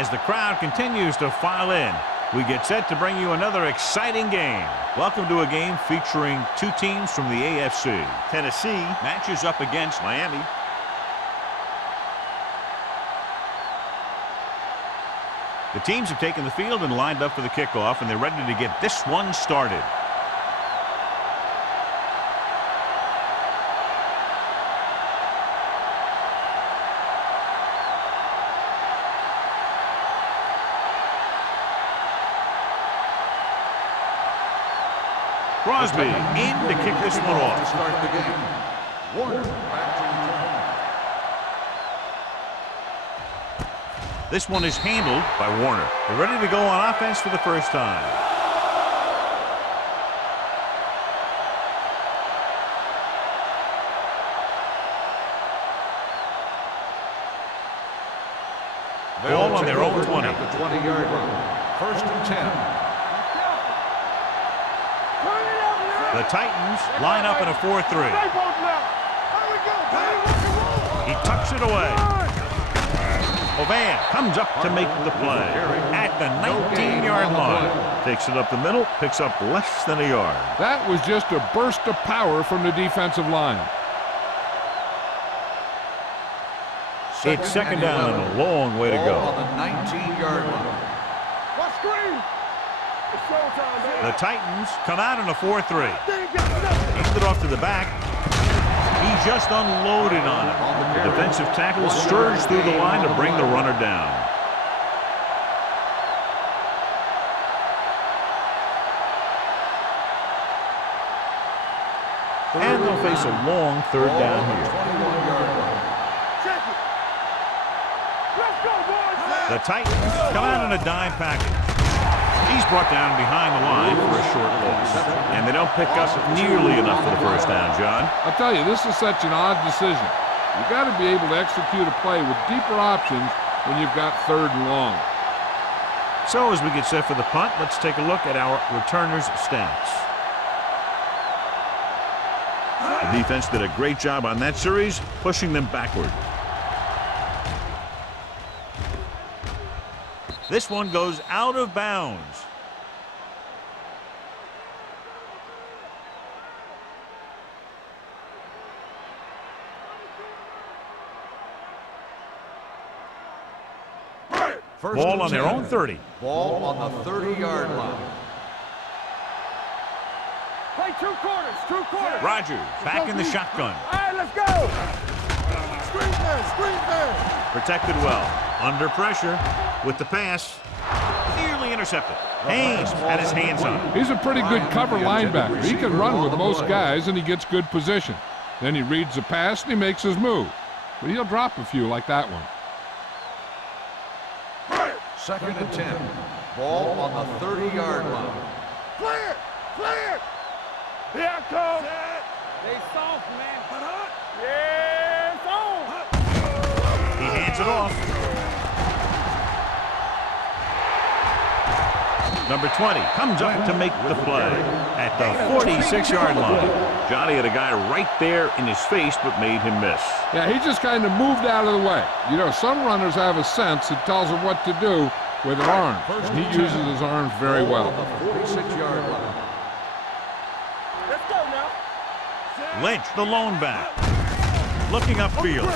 As the crowd continues to file in, we get set to bring you another exciting game. Welcome to a game featuring two teams from the AFC. Tennessee matches up against Miami. The teams have taken the field and lined up for the kickoff, and they're ready to get this one started. Crosby in to kick this one off. Start the game. Warner back to return. This one is handled by Warner. They're ready to go on offense for the first time. Ball on their own 20. At the 20-yard line. First and 10. The Titans line up in a 4-3. He tucks it away. Ovan comes up to make the play at the 19-yard line. Takes it up the middle, picks up less than a yard. That was just a burst of power from the defensive line. It's second down and a long way to go. On the 19-yard line. The Titans come out in a 4-3. Hands it off to the back. He just unloaded on it. The defensive tackle surged through the line to bring the runner down. And they'll face a long third down here. The Titans come out in a dime package. He's brought down behind the line for a short loss. And they don't pick up nearly enough for the first down, John. I'll tell you, this is such an odd decision. You've got to be able to execute a play with deeper options when you've got third and long. So as we get set for the punt, let's take a look at our returners' stats. The defense did a great job on that series, pushing them backward. This one goes out of bounds. Ball on their own 30. Ball on the 30-yard line. Play two quarters. Rogers back in the shotgun. All right, let's go. Screen man. Protected well. Under pressure with the pass. Nearly intercepted. Haynes had his hands on it. He's a pretty good cover linebacker. He can run with most guys, and he gets good position. Then he reads the pass, and he makes his move. But he'll drop a few like that one. Second and 10. Ball on the 30-yard line. Clear. Here I come. They soft, man. Yeah, it's on. He hands it off. Number 20 comes up to make the play at the 46-yard line. Johnny had a guy right there in his face, but made him miss. Yeah, he just kind of moved out of the way. You know, some runners have a sense that tells them what to do with their arms. He uses his arms very well. The 46-yard line. Let's go now. Lynch, the lone back. Looking upfield.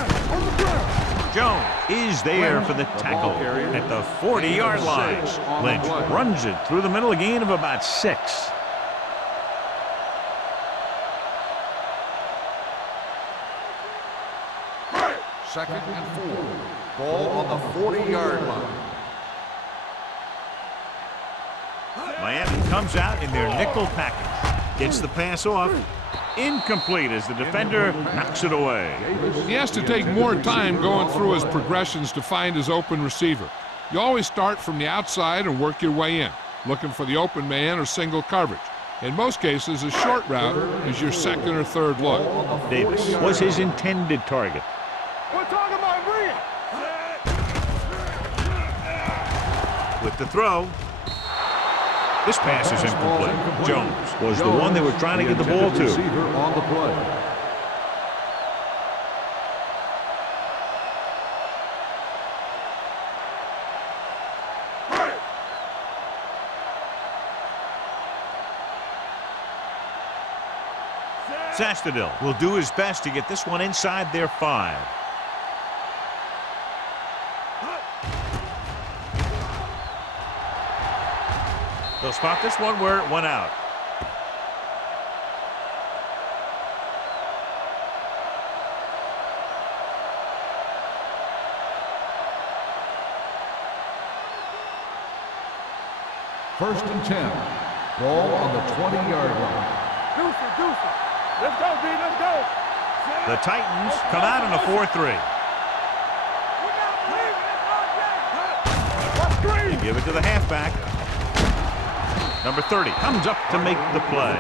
Jones is there for the tackle at the 40-yard line. Lynch runs it through the middle, a gain of about 6. Second and 4. Ball on the 40-yard line. Miami comes out in their nickel package. Gets the pass off. Incomplete as the defender knocks it away. He has to take more time going through his progressions to find his open receiver. You always start from the outside and work your way in, looking for the open man or single coverage. In most cases, a short route is your second or third look. Davis was his intended target. We're talking about Bria. With the throw. This pass is incomplete. Jones was the one they were trying to get the ball to. On the play. Sastadil will do his best to get this one inside their 5. They'll spot this one where it went out. First and 10. Ball on the 20-yard line. Deuce. Let's go, D. Let's go. The Titans come out in a 4-3. They give it to the halfback. Number 30 comes up to make the play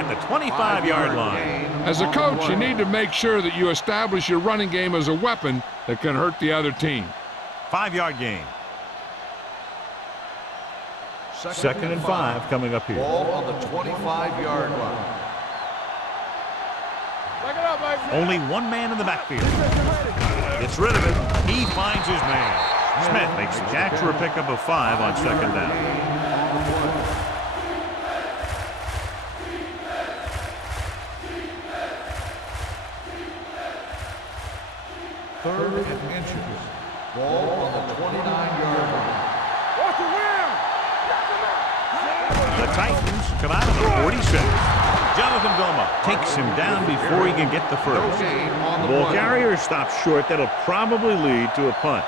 at the 25-yard line. As a coach, you need to make sure that you establish your running game as a weapon that can hurt the other team. 5-yard gain. Second and 5 coming up here. Ball on the 25-yard line. Only one man in the backfield. Gets rid of it. He finds his man. Smith makes the catch for a pickup of 5 on second down. Third and inches. Ball on the 29-yard line. The Titans come out of the 46. Jonathan Goma takes him down before he can get the first. The ball carrier stops short. That'll probably lead to a punt.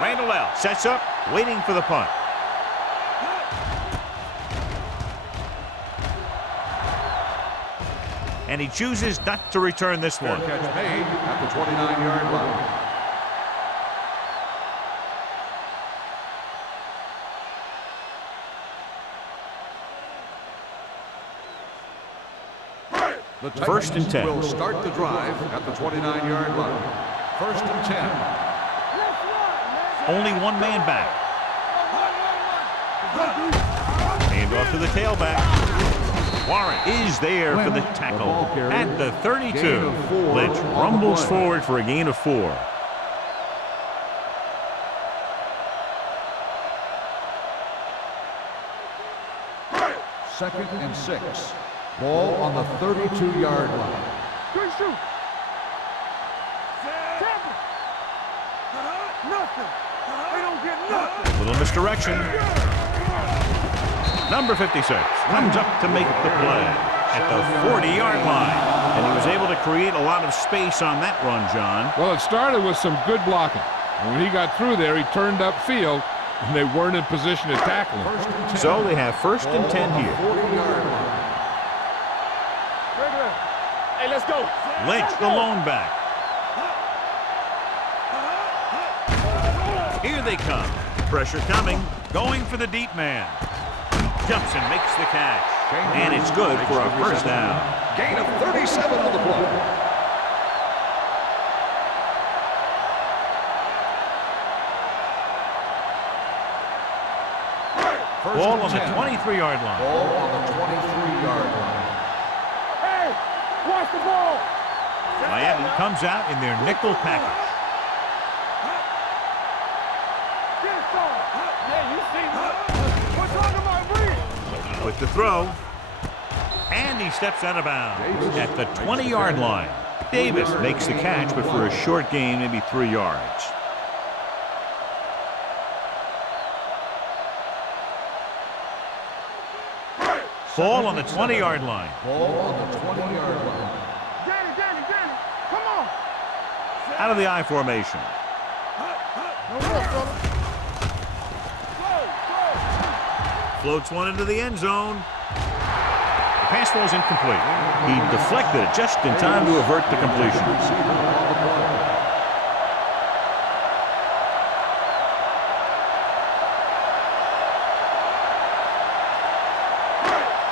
Randall L. sets up, waiting for the punt. And he chooses not to return this one. Catch made at the 29-yard line. The First and 10. Will start the drive at the 29-yard line. First and 10. Only one man back. Hand off to the tailback. Warren is there for the tackle at the 32. Lynch rumbles forward for a gain of 4. Second and 6. Ball on the 32-yard line. Little misdirection. Number 56 comes up to make the play at the 40-yard line. And he was able to create a lot of space on that run, John. Well, it started with some good blocking. And when he got through there, he turned upfield, and they weren't in position to tackle him. So they have first and 10 here. Hey, let's go. Lynch, the lone back. Here they come. Pressure coming. Going for the deep man. Jumps and makes the catch. And it's good for a first down. Gain of 37 on the play. Ball on the 23-yard line. Ball on the 23-yard line. Hey, watch the ball. Miami comes out in their nickel package. With the throw, and he steps out of bounds at the 20-yard line. Davis makes the catch, but for a short gain, maybe 3 yards. Ball on the 20-yard line. Ball on the 20-yard line. Danny, come on. Out of the I formation. Floats one into the end zone. The pass falls incomplete. He deflected it just in time to avert the completion.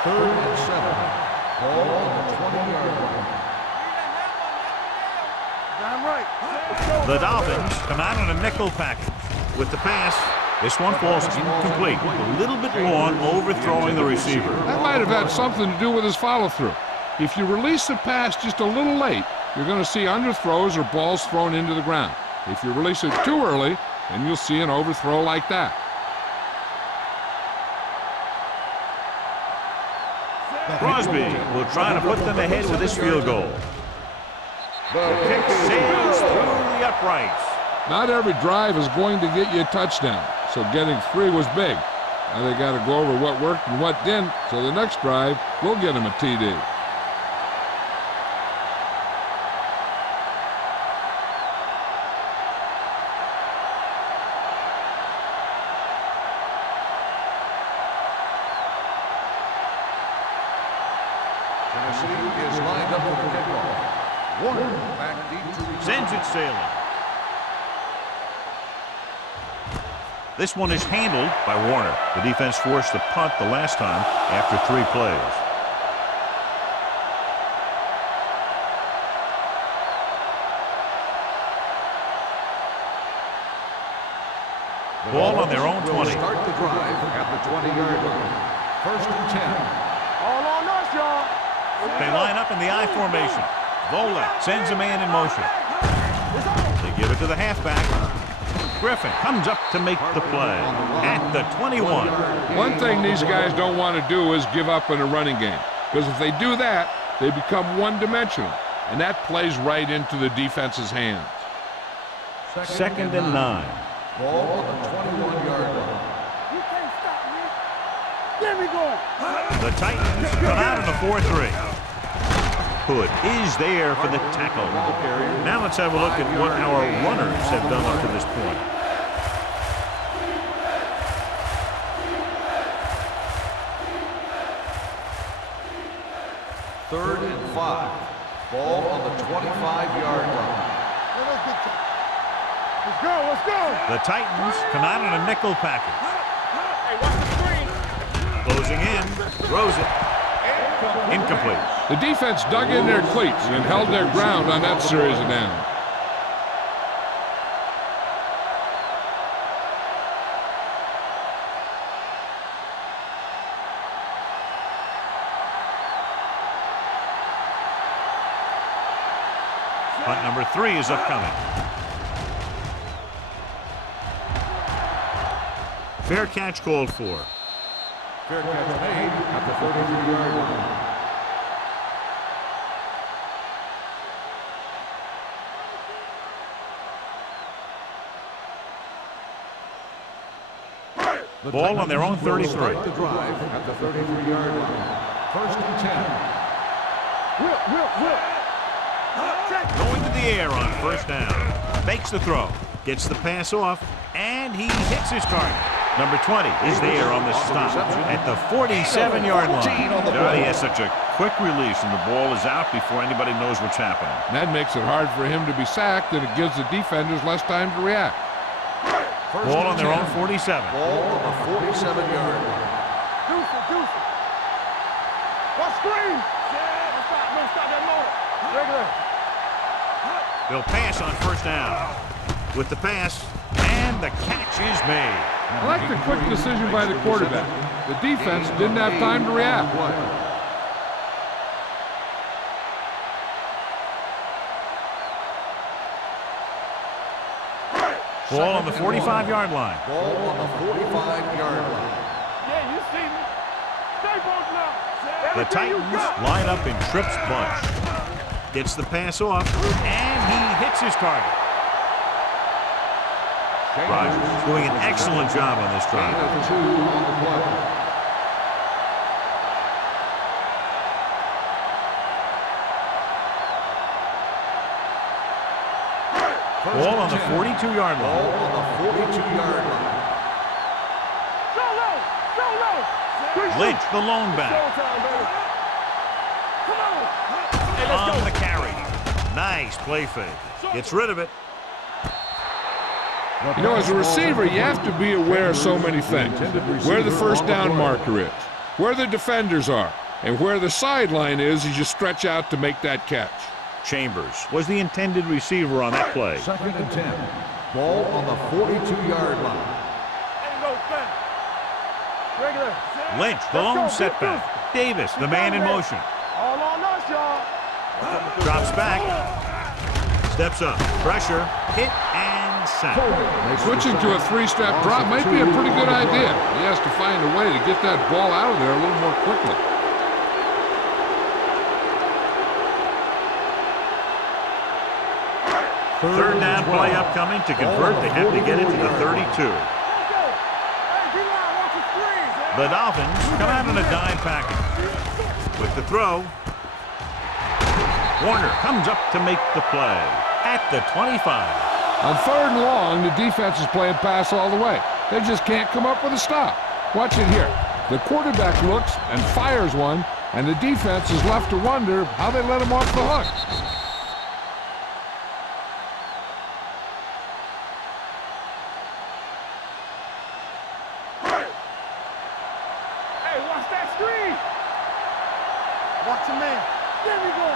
Third and 7. Ball on the 20-yard line. Damn right. The Dolphins come out on a nickel package. With the pass, this one falls incomplete. A little bit long, overthrowing the receiver. That might have had something to do with his follow-through. If you release the pass just a little late, you're going to see underthrows or balls thrown into the ground. If you release it too early, then you'll see an overthrow like that. Crosby will try to put them ahead with this field goal. The kick sails through the uprights. Not every drive is going to get you a touchdown, so getting 3 was big. Now they got to go over what worked and what didn't, so the next drive will get them a TD. Tennessee is lined up for the kickoff. Warner back deep to return. Sends it sailing. This one is handled by Warner. The defense forced a punt the last time after 3 plays. Ball on their own 20. Start the drive at the 20-yard line. 1st and 10. All on us, y'all. They line up in the I formation. Vola sends a man in motion. They give it to the halfback. Griffin comes up to make the play at the 21. One thing these guys don't want to do is give up in a running game, because if they do that, they become one-dimensional, and that plays right into the defense's hands. 2nd and 9. Ball on the 21-yard line. You can't stop me. There we go. The Titans come out in a 4-3. Hood is there for the tackle. Now let's have a look at what our runners have done up to this point. Third and 5. Ball on the 25-yard line. Let's go, let's go. The Titans come out in a nickel package. Hey, watch the screen. Closing in, throws it. Incomplete. The defense dug in their cleats and held their ground on that series of downs. Punt number 3 is upcoming. Fair catch called for. Fair catch made at the 33-yard line. Ball on their own 33. Start the drive at the 33-yard line. 1st and 10. Going to the air on 1st down. Makes the throw. Gets the pass off. And he hits his target. Number 20 is there on the stop at the 47-yard line. He has such a quick release, and the ball is out before anybody knows what's happening. And that makes it hard for him to be sacked, and it gives the defenders less time to react. Ball on their own 47. Ball on the 47-yard line. Deuce. What screen? Don't stop that motor. Regular. They'll pass on 1st down. With the pass, and the catch is made. I like the quick decision by the quarterback. The defense didn't have time to react. Ball on the 45-yard line. Ball on the 45-yard line. Yeah, you see me. Stay both now. The Titans line up in trips bunch. Gets the pass off, and he hits his target. Rodgers doing an excellent job on this drive. Gain of 2 on the play. Ball on the 42-yard line. Ball on the 42-yard line. Lynch, the lone back. On the carry. Nice play fake. Gets rid of it. You know, as a receiver, you have to be aware of so many things. Where the 1st down marker is, where the defenders are, and where the sideline is as you stretch out to make that catch. Chambers was the intended receiver on that play. 2nd and 10. Ball on the 42-yard line. Lynch, the lone setback. Davis, the man in motion. All on us, y'all. Drops back. Steps up. Pressure. Hit and sack. Switching to a three-step drop might be a pretty good idea. He has to find a way to get that ball out of there a little more quickly. Third down play upcoming. To convert, they have to get it to the 32. The Dolphins come out in a dime package. With the throw, Warner comes up to make the play at the 25. On third and long, the defense is playing pass all the way. They just can't come up with a stop. Watch it here. The quarterback looks and fires one, and the defense is left to wonder how they let him off the hook. Hey, watch that screen. Watch a man. There we go.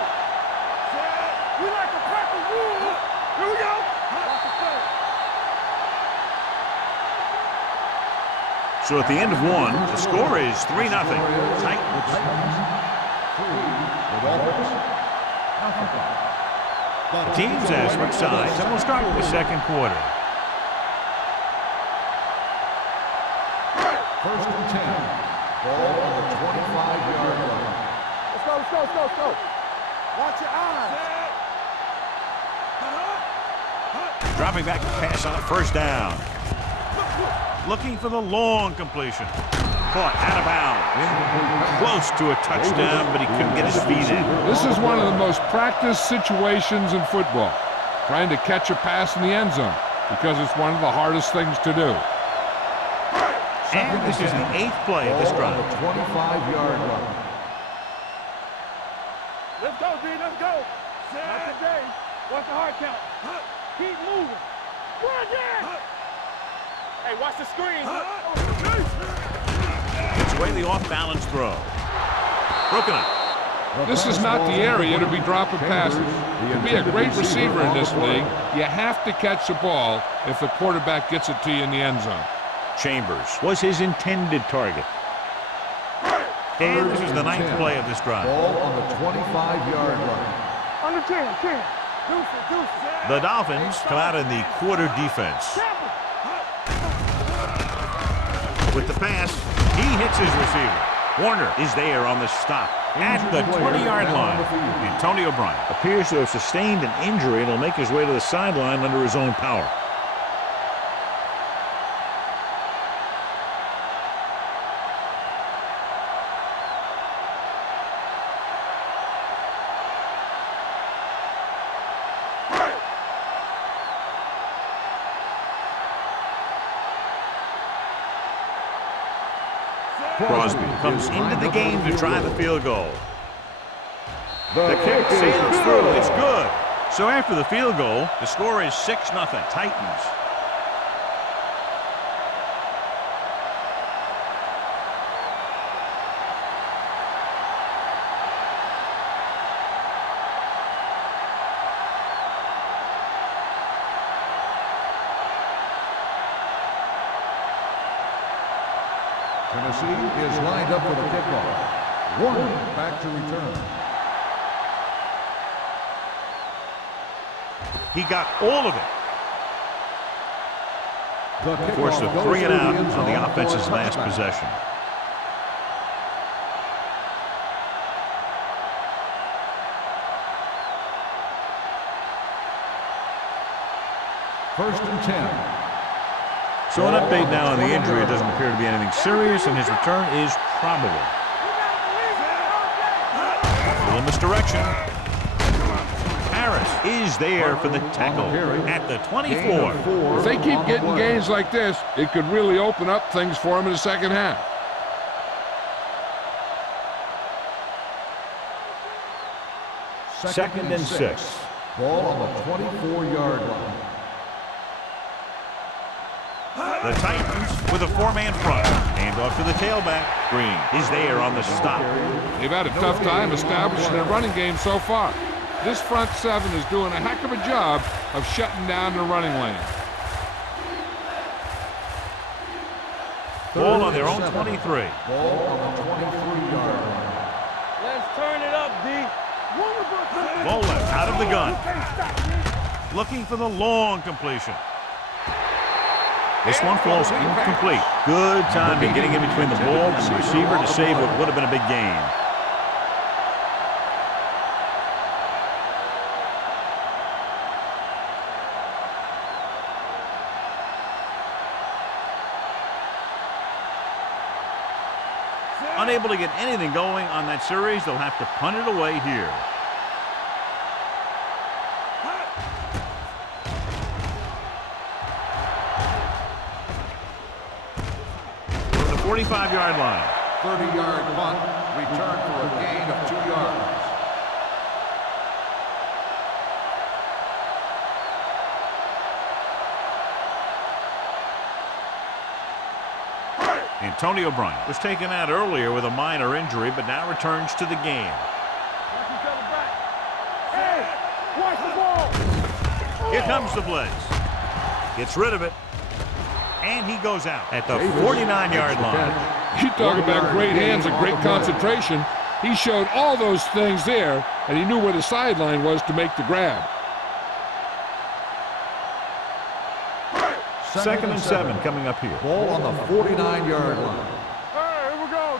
We like to crack the rule. Here we go. Watch the play. So at the end of one, the score is 3-0. Titans. The teams as switch sides, and we'll start the second quarter. First and 10. Ball on the 25-yard line. Let's go. Watch your eyes. Dropping back to pass on a first down. Looking for the long completion. Caught out of bounds. Close to a touchdown, but he couldn't get his feet in. This is one of the most practiced situations in football, trying to catch a pass in the end zone, because it's one of the hardest things to do. And this is the 8th play of this drive. 25-yard line. Let's go, D. Let's go. Not today. Watch the hard count. Keep moving. Run there. Hey, watch the screen. It's away the off-balance throw. Broken up. This is not the area to be dropping passes. To be a great receiver in this league, you have to catch the ball if the quarterback gets it to you in the end zone. Chambers was his intended target. And this is the 9th play of this drive. Ball on the 25-yard line. Under 10. Deuce. The Dolphins come out in the quarter defense. With the pass, he hits his receiver. Warner is there on the stop at the 20-yard line. Antonio Bryant appears to have sustained an injury and will make his way to the sideline under his own power. Crosby comes into the game to try the field goal. The kick sails through. It's good. So after the field goal, the score is 6-0. Titans. Tennessee is lined up for the kickoff. Warner back to return. He got all of it. The Forced a kickoff 3 and goes out to the end on zone the for offense's a last touchback. possession. First and 10. So an update now on the injury. It doesn't appear to be anything serious, and his return is probable. A little misdirection. Harris is there for the tackle at the 24. If they keep getting gains like this, it could really open up things for them in the second half. Second and 6. Ball on the 24-yard line. The Titans with a 4-man front. Hand off to the tailback. Green is there on the stop. They've had a tough time establishing their running game so far. This front seven is doing a heck of a job of shutting down the running lane. Ball on their own 23. Ball on the 23-yard line. Let's turn it up, D. Bowler out of the gun. Looking for the long completion. This one falls incomplete. Good timing getting in between the ball and the receiver to save what would have been a big gain. Unable to get anything going on that series, they'll have to punt it away here. From the 45-yard line. 30-yard punt, return for a gain of 2 yards. Antonio Bryant was taken out earlier with a minor injury, but now returns to the game. Hey, watch the ball. Here comes the blitz. Gets rid of it. And he goes out at the 49-yard line. You talk about great hands and great concentration. He showed all those things there, and he knew where the sideline was to make the grab. 2nd and 7 coming up here. Ball on the 49-yard line. Hey, here we go.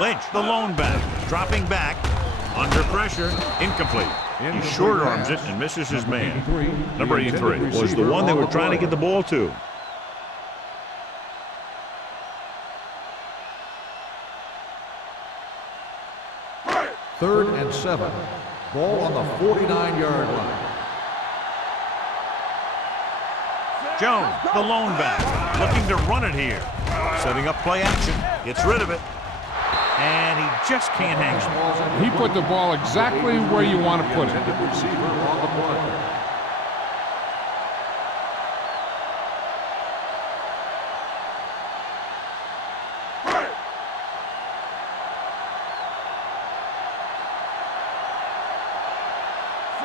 Lynch, the lone back, dropping back, under pressure, incomplete. He short arms it and misses his man. Number 83 was the one they were trying to get the ball to. Third and 7. Ball on the 49-yard line. Jones, the lone back, looking to run it here. Setting up play action, gets rid of it, and he just can't hang it. He put the ball exactly where you want to put it. Receiver on the play.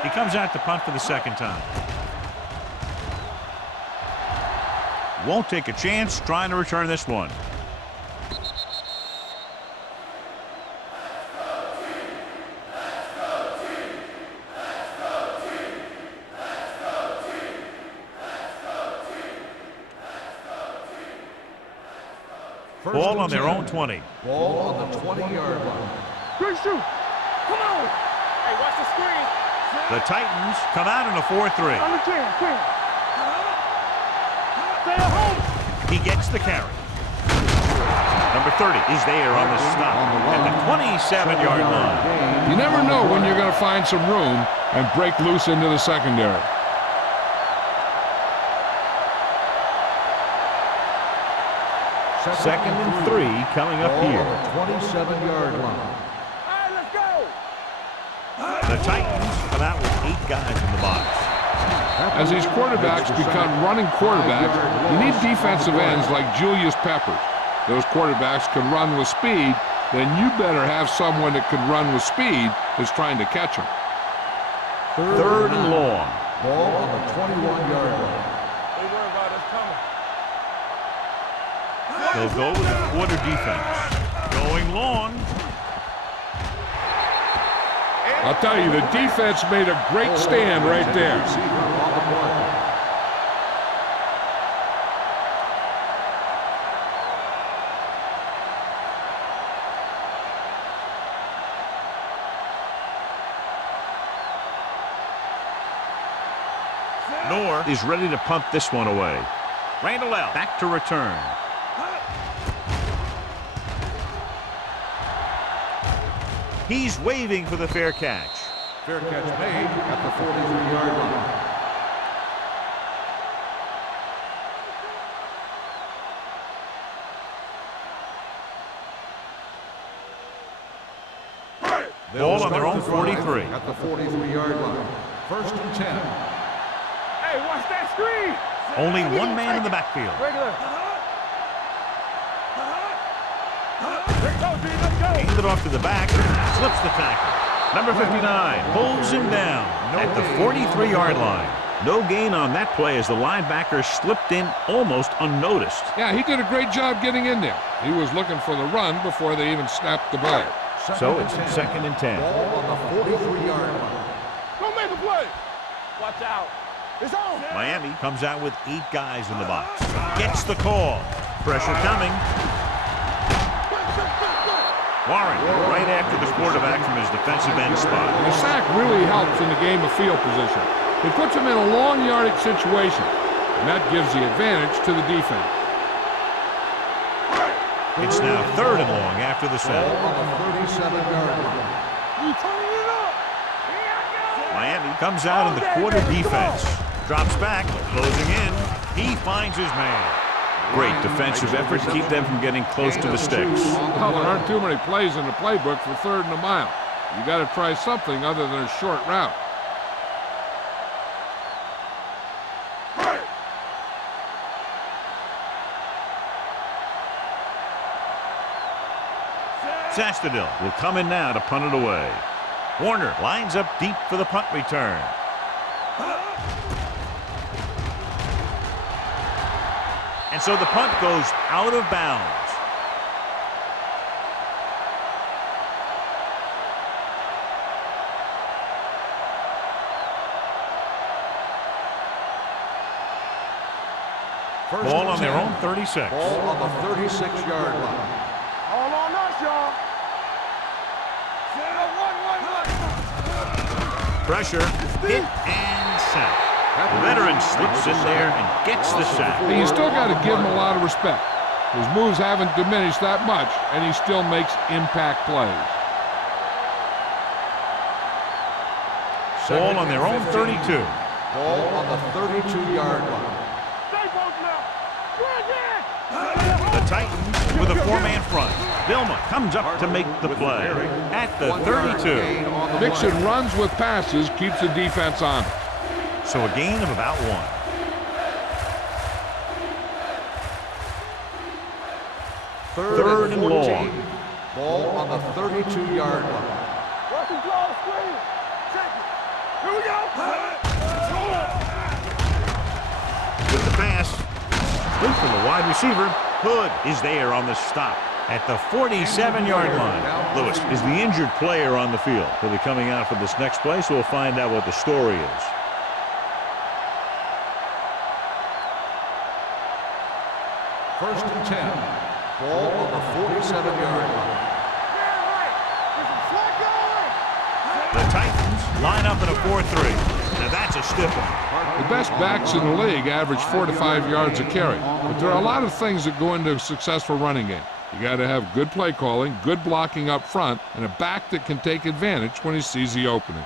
He comes out to punt for the 2nd time. Won't take a chance trying to return this one. Ball on their own 20. Ball on the 20-yard line. Good shoot. Come on. Hey, watch the screen. The Titans come out in a 4-3. On the 10. Stay at home. He gets the carry. Number 30 is there on the stop at the 27-yard line. You never know when you're going to find some room and break loose into the secondary. Second and 3 coming up Ball here. on the 27-yard line. All right, let's go. The Titans come out with 8 guys in the box. As these quarterbacks become running quarterbacks, you need defensive ends like Julius Peppers. Those quarterbacks can run with speed, then you better have someone that can run with speed that's trying to catch them. Third and long. Ball on the 21-yard line. Don't worry about us coming. They'll go with a quarter defense. Going long. I'll tell you, the defense made a great stand right there. Receiver on the play. Noor is ready to punt this one away. Randall out, back to return. He's waving for the fair catch. Fair catch made at the 43-yard line. Ball on their own 43. At the 43-yard line. First and 10. Hey, watch that screen. Only one man in the backfield. Regular. Let's go, dude. Let's go. Hands it off to the back. Slips the tackle. Number 59 pulls him down at the 43-yard line. No gain on that play as the linebacker slipped in almost unnoticed. Yeah, he did a great job getting in there. He was looking for the run before they even snapped the ball. So it's 2nd and 10. Ball on the 43-yard line. Don't make a play. Watch out. It's on. Miami comes out with 8 guys in the box. Gets the call. Pressure coming. Warren right after the quarterback from his defensive end spot. The sack really helps in the game of field position. It puts them in a long yardage situation, and that gives the advantage to the defense. It's now 3rd and long after the sack. Ball on the 37-yard line. You turning it up. Miami comes out in the quarter defense. Drops back, closing in. He finds his man. Great defensive effort to keep them from getting close to the sticks. Well, there aren't too many plays in the playbook for 3rd and a mile. You got to try something other than a short route. Sastadil will come in now to punt it away. Warner lines up deep for the punt return. And so the punt goes out of bounds. Ball on their own 36. Ball on the 36-yard line. All on us, y'all. Pressure, hit, and sack. The veteran slips in there and gets the sack. But you still got to give him a lot of respect. His moves haven't diminished that much, and he still makes impact plays. Ball on their own 32. Ball on the 32-yard line. Stay close now. The Titans with a 4-man front. Vilma comes up to make the play at the 32. Mixon runs with passes, keeps the defense on. So a gain of about 1. Third and long. Ball on the 32-yard line. Watch him draw a screen. Check it. Here we go. With the pass, loop from the wide receiver. Hood is there on the stop at the 47-yard line. Lewis is the injured player on the field. He'll be coming out for this next play, so we'll find out what the story is. First and 10. Ball on the 47-yard line. The Titans line up in a 4-3. Now that's a stiff one. The best backs in the league average 4 to 5 yards a carry. But there are a lot of things that go into a successful running game. You got to have good play calling, good blocking up front, and a back that can take advantage when he sees the opening.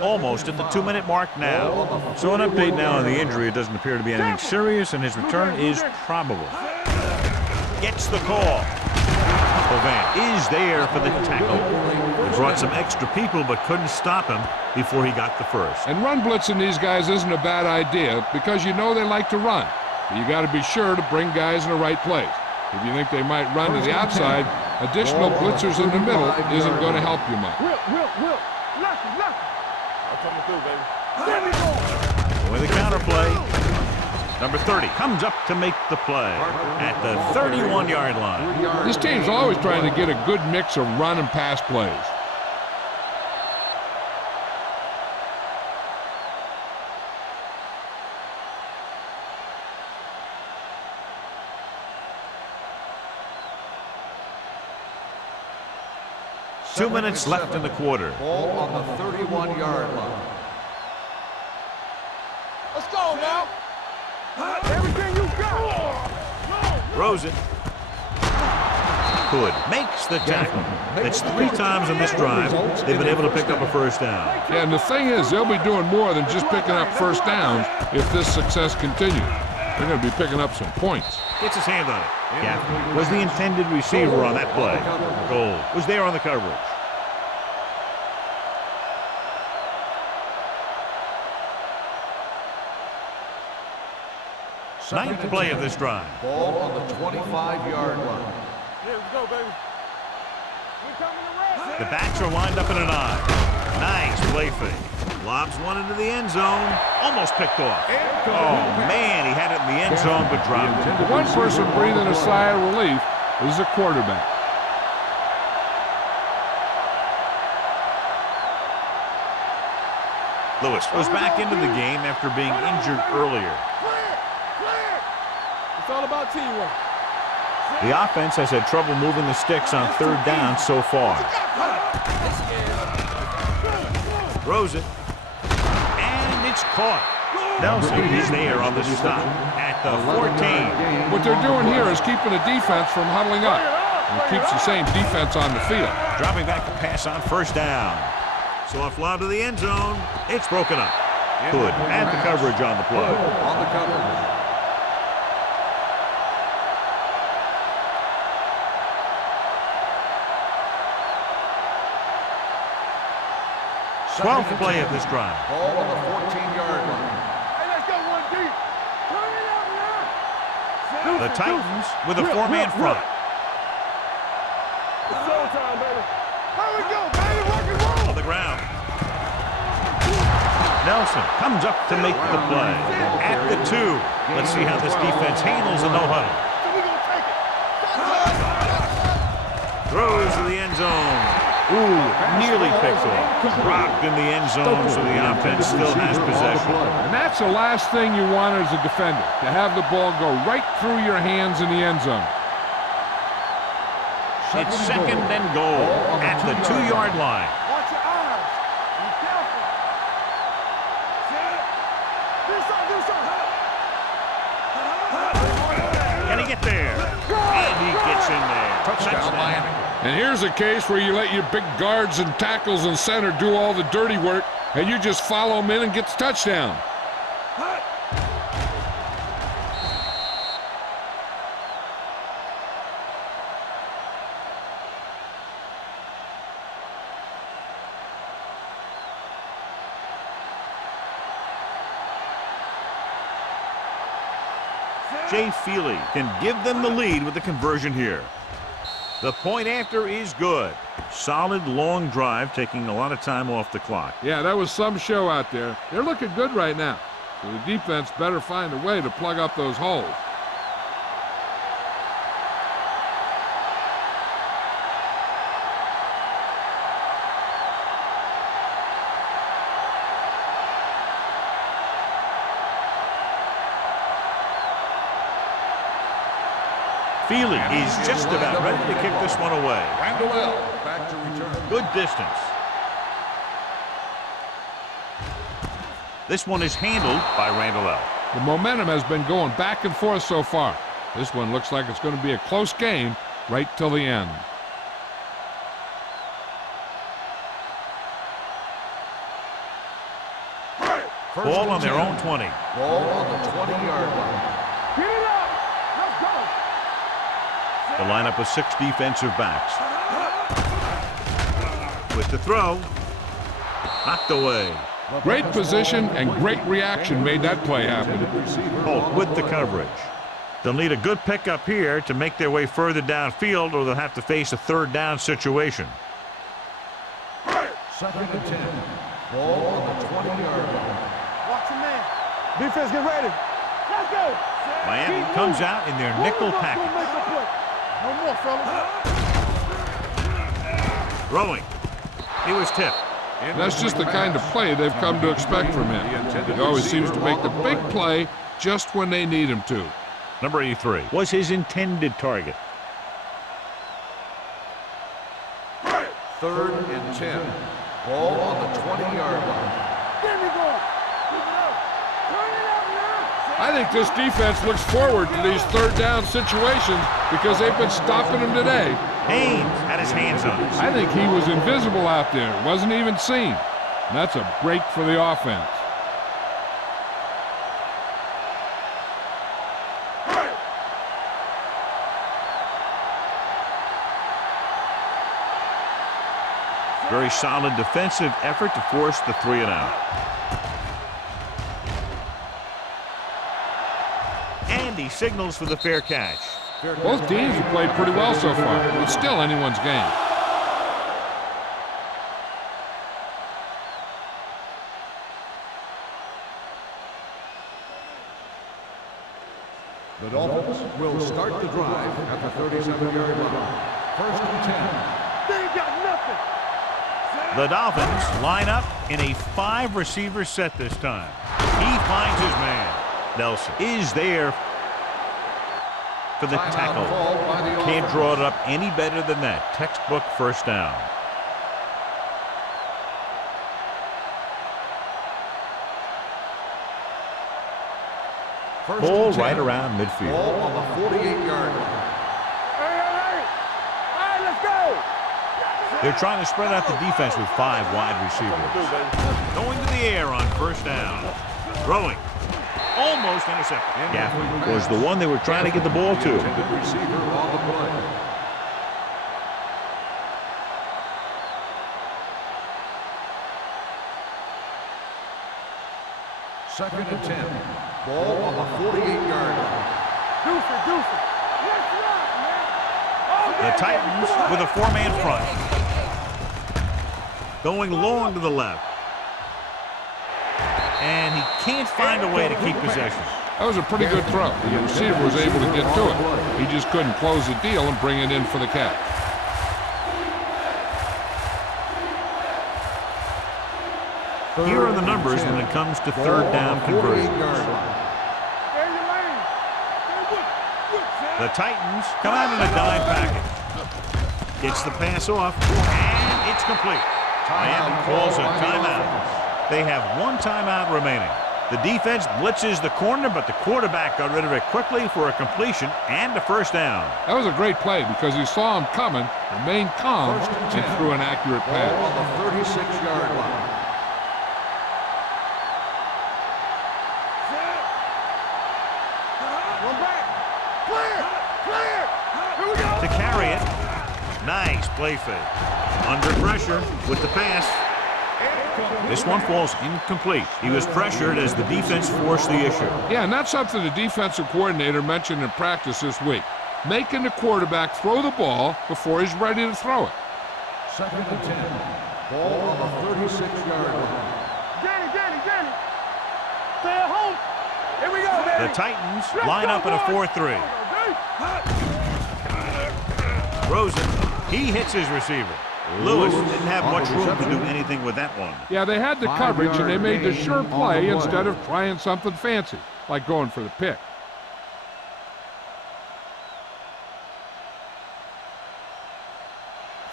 Almost at the 2-minute mark now. So an update now on the injury. It doesn't appear to be anything serious, and his return is probable. Gets the call. Hovan is there for the tackle. He brought some extra people but couldn't stop him before he got the first. And run blitzing these guys isn't a bad idea because you know they like to run. But you got to be sure to bring guys in the right place. If you think they might run to the outside, additional blitzers in the middle isn't going to help you much. Will. Lucky. I'm coming through, baby. There we go. With a counterplay, number 30 comes up to make the play at the 31-yard line. This team's always trying to get a good mix of run and pass plays. Two minutes left in the quarter. Ball on the 31-yard line. Let's go now. Everything you got. Rosen. Hood makes the tackle. That's 3 times on this drive they've been able to pick up a first down. Yeah, and the thing is, they'll be doing more than just picking up first downs if this success continues. They're going to be picking up some points. Gets his hand on it. Gaffney was the intended receiver on that play. Gold was there on the coverage. Ninth play of this drive. Ball on the 25-yard line. Here we go, baby. We coming around. The backs are lined up in an I. Nice play fake. Lobs one into the end zone. Almost picked off. Oh, man, he had it in the end zone, but dropped it. The one person breathing a sigh of relief is the quarterback. Lewis was back into the game after being injured earlier. It's all about teamwork. The offense has had trouble moving the sticks on third down so far. Throws it. And it's caught. Nelson is there on the stop at the 14. What they're doing here is keeping the defense from huddling up. And keeps the same defense on the field. Dropping back to pass on first down. Soft lob to the end zone. It's broken up. Hood had the coverage on the play. On the coverage. 12th play of this drive. Ball on the 14-yard line. Hey, let's go one deep. Turn it up now. The Titans with a four-man front. It's showtime, baby. Here we go, baby. Rock and roll. On the ground. Nelson comes up to make the play. At the 2. Let's see how this defense handles a no-huddle. So we gonna take it. Throws to the end zone. Ooh, nearly picked off. Dropped in the end zone, so the offense still has possession. And that's the last thing you want as a defender, to have the ball go right through your hands in the end zone. It's second and goal at the 2-yard line. Watch your eyes. Be careful. Do something. Can he get there? And he gets in there. Touchdown, Miami. And here's a case where you let your big guards and tackles and center do all the dirty work, and you just follow them in and get the touchdown. Jay Feely can give them the lead with the conversion here. The point after is good. Solid long drive, taking a lot of time off the clock. Yeah, that was some show out there. They're looking good right now. So the defense better find a way to plug up those holes. Feely is just about ready to kick this one away. Randall back to return. Good distance. This one is handled by Randall. The momentum has been going back and forth so far. This one looks like it's going to be a close game right till the end. Ball on their own 20. Ball on the 20-yard line. Get it up. Let's go. The lineup of 6 defensive backs. With the throw. Knocked away. Great position and great reaction made that play happen. Holt with the coverage. They'll need a good pickup here to make their way further downfield, or they'll have to face a third down situation. Second and 10. Ball on the 20-yard line. Watch your man. Defense, get ready. Let's go. Miami comes out in their nickel package. No more, fellas. Throwing. He was tipped. That's just the kind of play they've come to expect from him. He always seems to make the big play just when they need him to. Number 83 was his intended target. Third and 10. Ball on the 20-yard line. There we go. Keep it up. Turn it up now. I think this defense looks forward to these third down situations because they've been stopping them today. Haynes had his hands on it. I think he was invisible out there, wasn't even seen. And that's a break for the offense. Very solid defensive effort to force the 3 and out. And he signals for the fair catch. Both teams have played pretty well so far. It's still anyone's game. The Dolphins will start the drive at the 37-yard line. First and 10. They ain't got nothing. The Dolphins line up in a 5-receiver set this time. He finds his man. Nelson is there for the tackle. Can't draw it up any better than that. Textbook first down. Ball right around midfield. Ball on the 48-yard line. Hey, let's go. They're trying to spread out the defense with 5 wide receivers. Going to the air on first down. Throwing. Almost intercepted. Gaffney was the one they were trying to get the ball to. Intended receiver on the play. Second and 10. Ball on the 48-yard line. Deuce it. Let's rock, man. Oh, The Titans with a 4-man front. Going long to the left. And he can't find a way to keep possession. That was a pretty good throw. The receiver was able to get to it. He just couldn't close the deal and bring it in for the catch. Here are the numbers when it comes to third down conversions. The Titans come out in a dime package. Gets the pass off, and it's complete. Miami calls a timeout. They have 1 timeout remaining. The defense blitzes the corner, but the quarterback got rid of it quickly for a completion and a first down. That was a great play because he saw him coming, remained calm, and threw an accurate Ball pass. on the 36-yard line. One back. Clear. Here we go. To carry it. Nice play fake. Under pressure with the pass. This one falls incomplete. He was pressured as the defense forced the issue. Yeah, and that's something the defensive coordinator mentioned in practice this week. Making the quarterback throw the ball before he's ready to throw it. Second and 10. Ball on the 36-yard line. Danny. Stay at home. Here we go, Danny. The Titans line up in a 4-3. Rosen, he hits his receiver. Lewis didn't have much room to do anything with that one. Yeah, they had the coverage, and they made the sure play instead of trying something fancy, like going for the pick.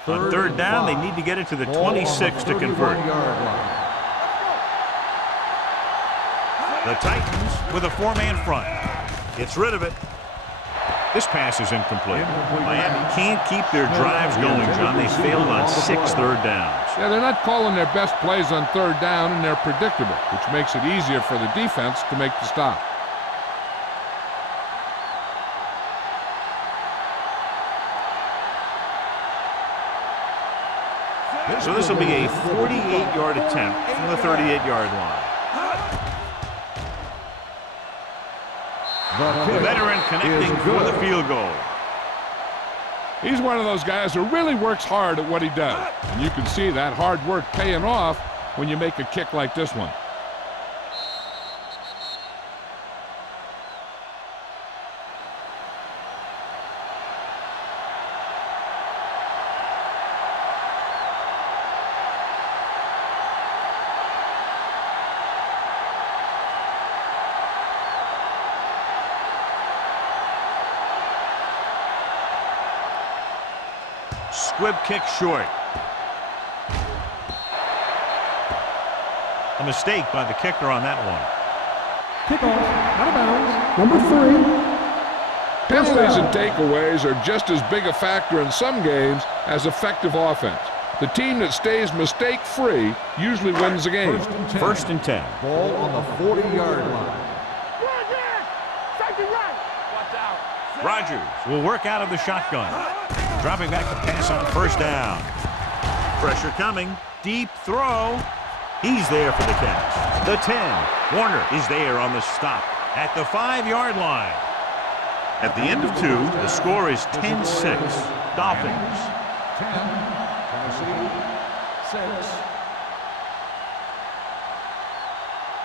On third down, they need to get it to the 26 to convert. The Titans with a 4-man front. Gets rid of it. This pass is incomplete. Miami can't keep their drives going, John. They failed on 6 third downs. Yeah, they're not calling their best plays on third down, and they're predictable, which makes it easier for the defense to make the stop. So this will be a 48-yard attempt from the 38-yard line. The veteran connecting for the field goal. He's one of those guys who really works hard at what he does. And you can see that hard work paying off when you make a kick like this one. Squib kick short. A mistake by the kicker on that one. Kickoff, out of bounds, number 3. Penalties and takeaways are just as big a factor in some games as effective offense. The team that stays mistake-free usually wins the game. First and 10. Ball on the 40-yard line. Safety right. Watch out. Rodgers will work out of the shotgun. Dropping back to pass on first down. Pressure coming. Deep throw. He's there for the catch. The 10. Warner is there on the stop at the 5-yard line. At the end of 2, the score is 10-6. Dolphins. 10. Tennessee 6.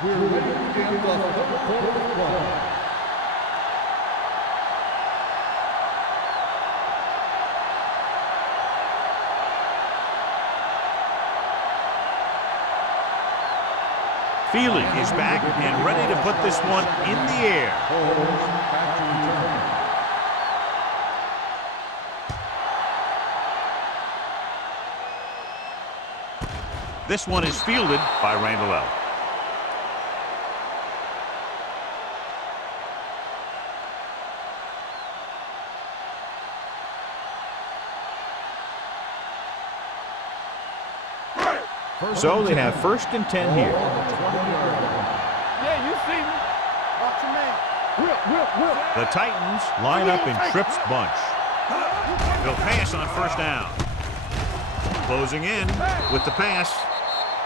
We're ready to begin the third quarter of play. Feely is back and ready to put this one in the air. Back to return. This one is fielded by Randall. So they have 1st and 10 here. Yeah, you see me. Watch your man. Whip. The Titans line up in Tripp's bunch. They'll pass on 1st down. Closing in with the pass.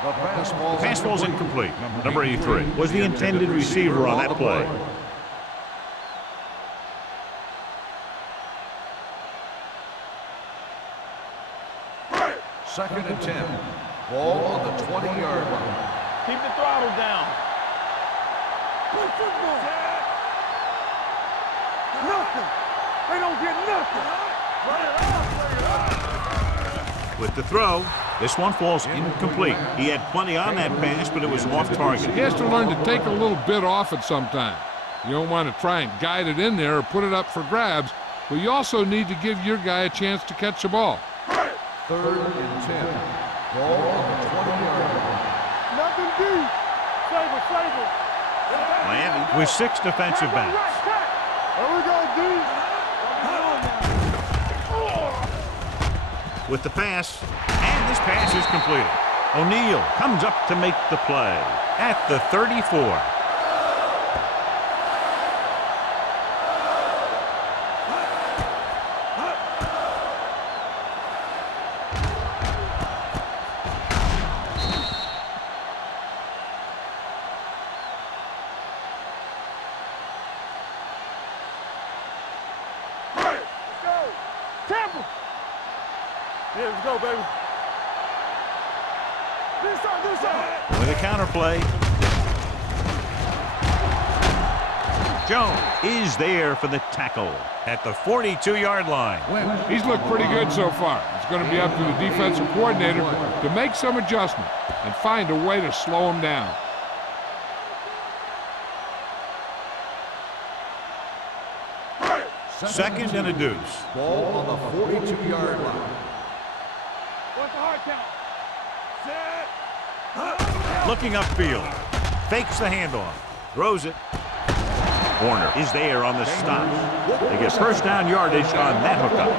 The Pass ball's incomplete. Number 83 was the intended receiver on that play. Second and 10. Ball on the 20-yard line. Keep the throttle down. Good football. Nothing. They don't get nothing. With the throw, this one falls incomplete. He had plenty on that pass, but it was off target. He has to learn to take a little bit off it sometime. You don't want to try and guide it in there or put it up for grabs, but you also need to give your guy a chance to catch the ball. 3rd and 10. Ball on the 20-yard line. Nothing deep. Save it. Miami with 6 defensive backs. There we go, D. With the pass, and this pass is completed. O'Neal comes up to make the play at the 34. Let's go, baby. This side. With a counter play. Jones is there for the tackle at the 42-yard line. He's looked pretty good so far. It's going to be up to the defensive coordinator to make some adjustment and find a way to slow him down. Second and a deuce. Ball on the 42-yard line. What's the hard count? Set. Looking upfield. Fakes the handoff. Throws it. Warner is there on the stop. They get 1st down yardage on that hookup.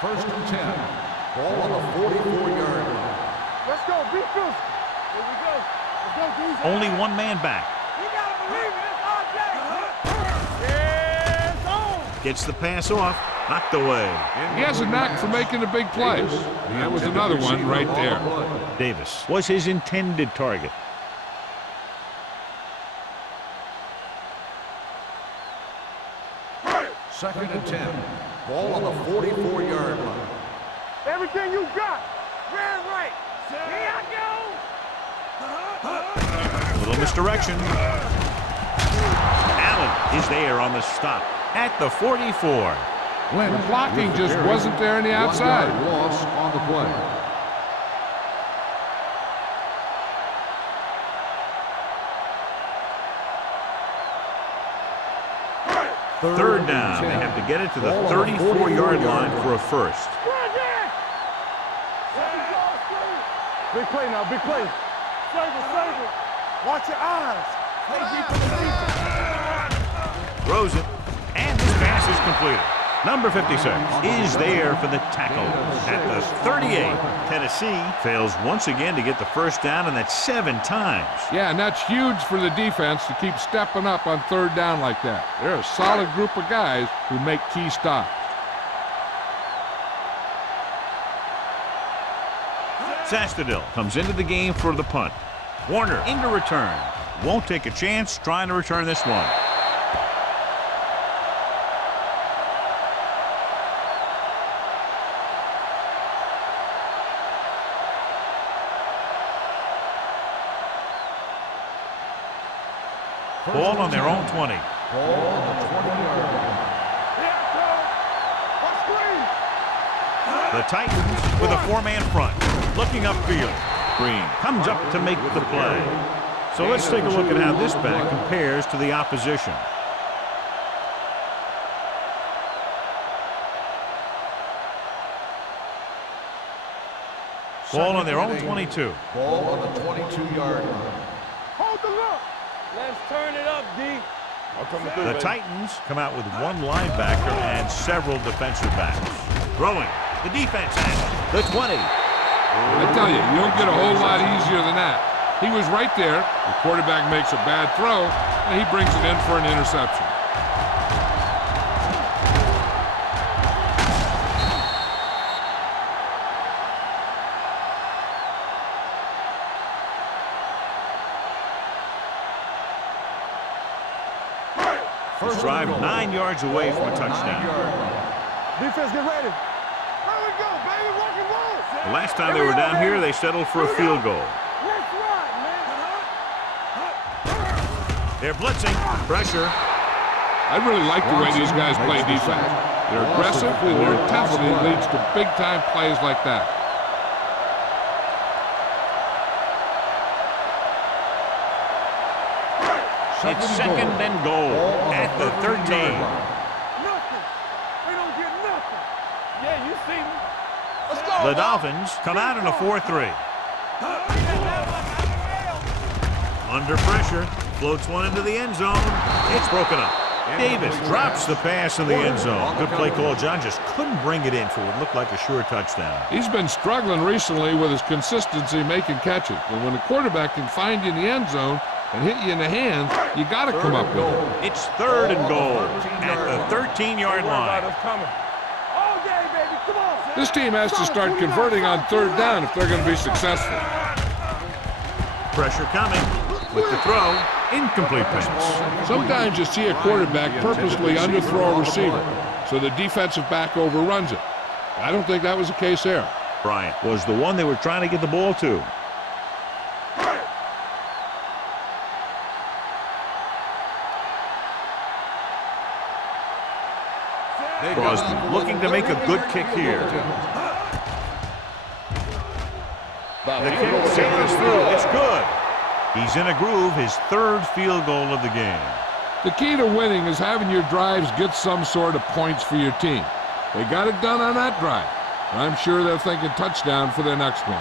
First and 10. Ball on the 44-yard line. Let's go. Be physical. Here we go. Let's go, dudes. Only one man back. You gotta believe it. It's our day. Yeah, it's on. Gets the pass off. Knocked away. He has a knack for making the big plays. And that was another one right there. Davis was his intended target. Second and 10. Ball on the 44-yard line. Everything you got. Ran right. Here I go. Little misdirection. Allen is there on the stop at the 44. The blocking just wasn't there on the outside. 1 yard loss on the play. Third down. They have to get it to the 34-yard line for a first. Big play now, big play. Save it. Watch your eyes. Throws it, and this pass is completed. Number 56 is there for the tackle at the 38. Tennessee fails once again to get the 1st down, and that's 7 times. Yeah, and that's huge for the defense to keep stepping up on 3rd down like that. They're a solid group of guys who make key stops. Sastadil comes into the game for the punt. Warner into return. Won't take a chance trying to return this one. Ball on their own 20. Ball on the 20-yard line. The Titans with a four-man front. Looking upfield. Green comes up to make the play. So let's take a look at how this back compares to the opposition. Ball on their own 22. Ball on the 22-yard line. Hold the look. Let's turn it up, D. The Titans come out with one linebacker and several defensive backs. Throwing. The defense has it. The 20. I tell you, you don't get a whole lot easier than that. He was right there. The quarterback makes a bad throw, and he brings it in for an interception. First drive 9 yards away from a touchdown. Defense, get ready. Here we go, baby. Rock and roll. The last time they were down here, they settled for a field goal. Let's ride, man. They're blitzing. Pressure. I really like the way these guys play defense. They're aggressive, and their intensity leads to big-time plays like that. It's second and goal at the 13. Nothing. We don't get nothing. Yeah, you see me. Let's go. The Dolphins come out in a 4-3. Under pressure, floats one into the end zone. It's broken up. Davis drops the pass in the end zone. Good play call. John just couldn't bring it in for what looked like a sure touchdown. He's been struggling recently with his consistency making catches. And when a quarterback can find you in the end zone and hit you in the hands, you got to come up with it. It's third and goal at the 13-yard line. All day, baby. Come on. This team has to start converting on third down if they're going to be successful. Pressure coming with the throw. Incomplete pass. Sometimes you see a quarterback purposely underthrow a receiver so the defensive back overruns it. I don't think that was the case there. Bryant was the one they were trying to get the ball to. Crosby looking to make a good kick here. The kick sails through. It's good. He's in a groove, his third field goal of the game. The key to winning is having your drives get some sort of points for your team. They got it done on that drive. I'm sure they're thinking touchdown for their next one.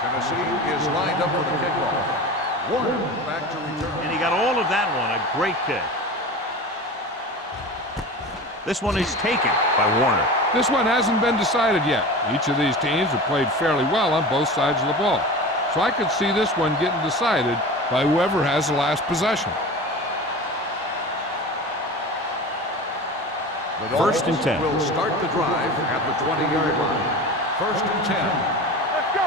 Tennessee is lined up for the kickoff. Warner back to return. And he got all of that one. A great kick. This one is taken by Warner. This one hasn't been decided yet. Each of these teams have played fairly well on both sides of the ball. So I could see this one getting decided by whoever has the last possession. First and 10. Will start the drive at the 20-yard line. First and 10. Let's go.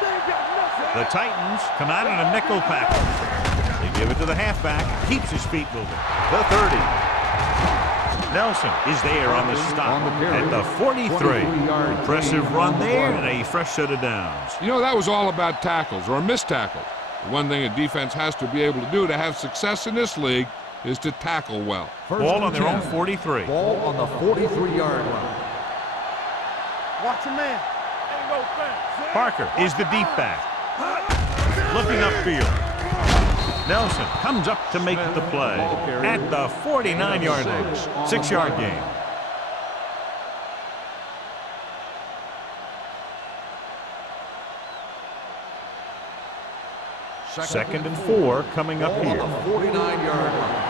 They ain't got nothing. The Titans come out in a nickel package. They give it to the halfback. Keeps his feet moving. The 30. Nelson is there on the stop at the 43. Impressive run there and a fresh set of downs. You know, that was all about tackles or missed tackles. The one thing a defense has to be able to do to have success in this league is to tackle well. Ball on their own 43. Ball on the 43-yard line. Watch your man. Ain't no thing. Parker is the deep back. Looking upfield. Nelson comes up to make the play at the 49-yard line. 6-yard gain. Second and 4 coming up here. 49-yard line.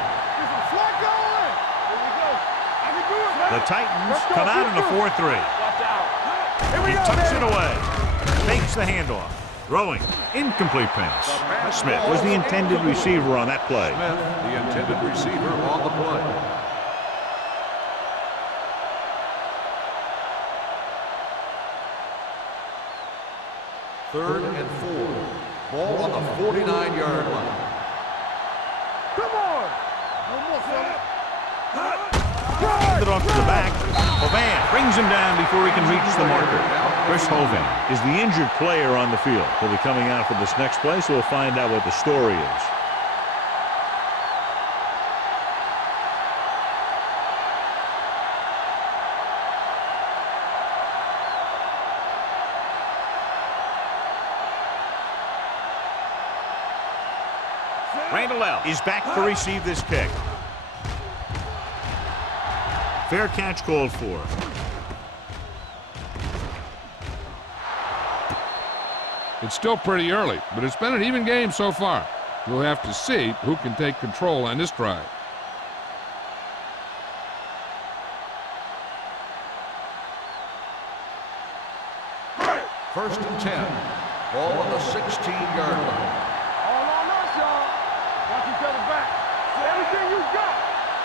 The Titans come out in a 4-3. Watch out. He tucks it away. Fakes the handoff. Throwing. Incomplete pass. Smith was the intended receiver on that play. Smith, the intended receiver on the play. Third and 4. Ball on the 49-yard line. Come on. No more, son. Hand it off to the back. Levan brings him down before he can reach the marker. Chris Hovan is the injured player on the field. He'll be coming out for this next play, so we'll find out what the story is. Randall is back to receive this kick. Fair catch called for. It's still pretty early, but it's been an even game so far. We'll have to see who can take control on this drive. First and 10. Ball on the 16-yard line. All on us, y'all. Watch each other back. Everything you got.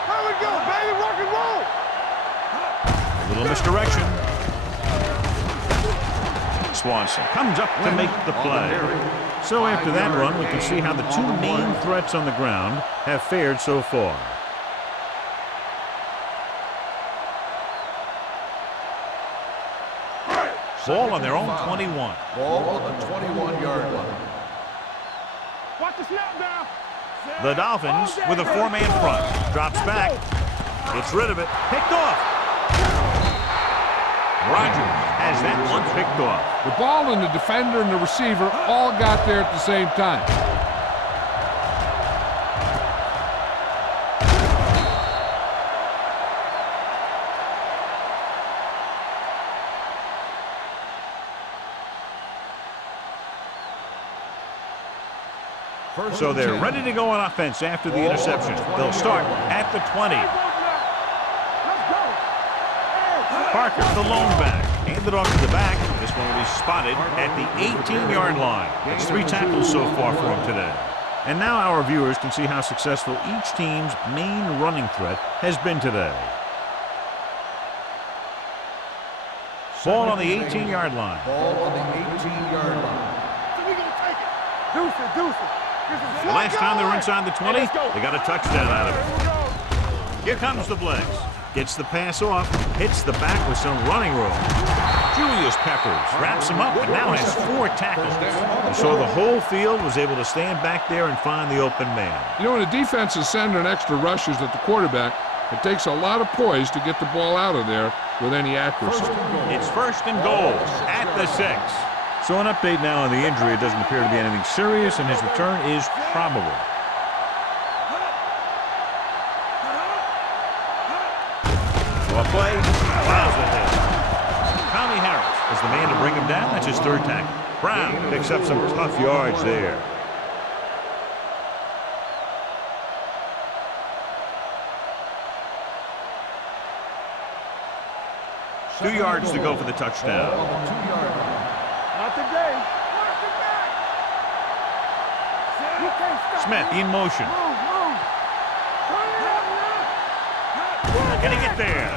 Here we go, baby. Rock and roll. A little misdirection. Swanson comes up to make the play. So after that run, we can see how the two main threats on the ground have fared so far. Ball on their own 21. Ball on the 21-yard line. Watch the snap down. The Dolphins with a four-man front. Drops back. Gets rid of it. Picked off. Rogers has that one picked off. The ball and the defender and the receiver all got there at the same time. So they're ready to go on offense after the interception. They'll start at the 20. Parker, the lone back, handed off to the back. This one will be spotted at the 18-yard line. That's 3 tackles so far for him today. And now our viewers can see how successful each team's main running threat has been today. Ball on the 18-yard line. Ball on the 18-yard line. So we gonna take it. Deuce it. The last time they were inside the 20, they got a touchdown out of it. Here comes the blitz. Gets the pass off, hits the back with some running room. Julius Peppers wraps him up and now has 4 tackles. And so the whole field was able to stand back there and find the open man. You know, when a defense is sending extra rushers at the quarterback, it takes a lot of poise to get the ball out of there with any accuracy. It's first and goal at the 6. So an update now on the injury. It doesn't appear to be anything serious, and his return is probable. Well, play, allows it hit. Tommy Harris is the man to bring him down. That's his 3rd tackle. Brown picks up some tough yards there. Two yards to go for the touchdown. Not today. Smith in motion. Can he get there?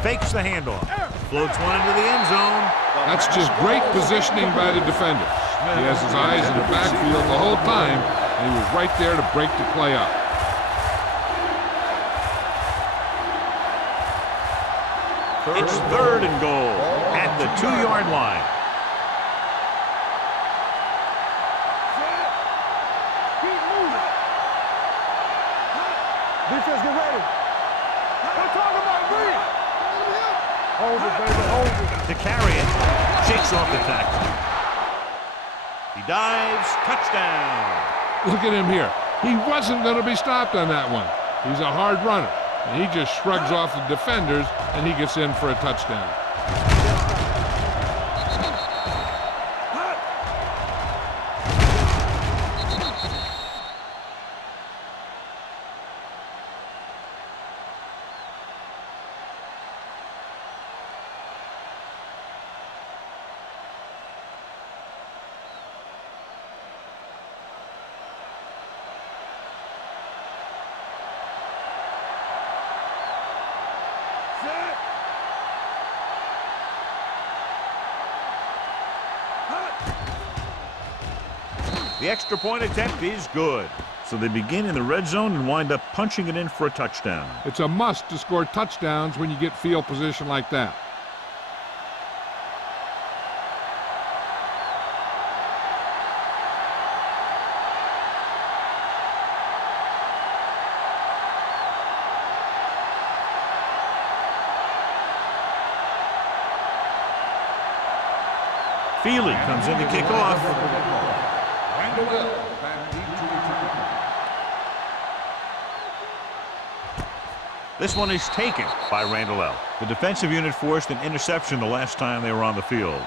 Fakes the handoff. Floats one into the end zone. That's just great positioning by the defender. He has his eyes in the backfield the whole time, and he was right there to break the play up. It's 3rd and goal at the 2-yard line. Keep moving. Defense, get ready. I'm talking about Green. Hold it, baby, hold it. To carry it, shakes off the tackle. He dives, touchdown. Look at him here. He wasn't going to be stopped on that one. He's a hard runner, and he just shrugs off the defenders, and he gets in for a touchdown. The extra point attempt is good. So they begin in the red zone and wind up punching it in for a touchdown. It's a must to score touchdowns when you get field position like that. Feely comes in to kick off. Randall back deep to return. This one is taken by Randall L. The defensive unit forced an interception the last time they were on the field.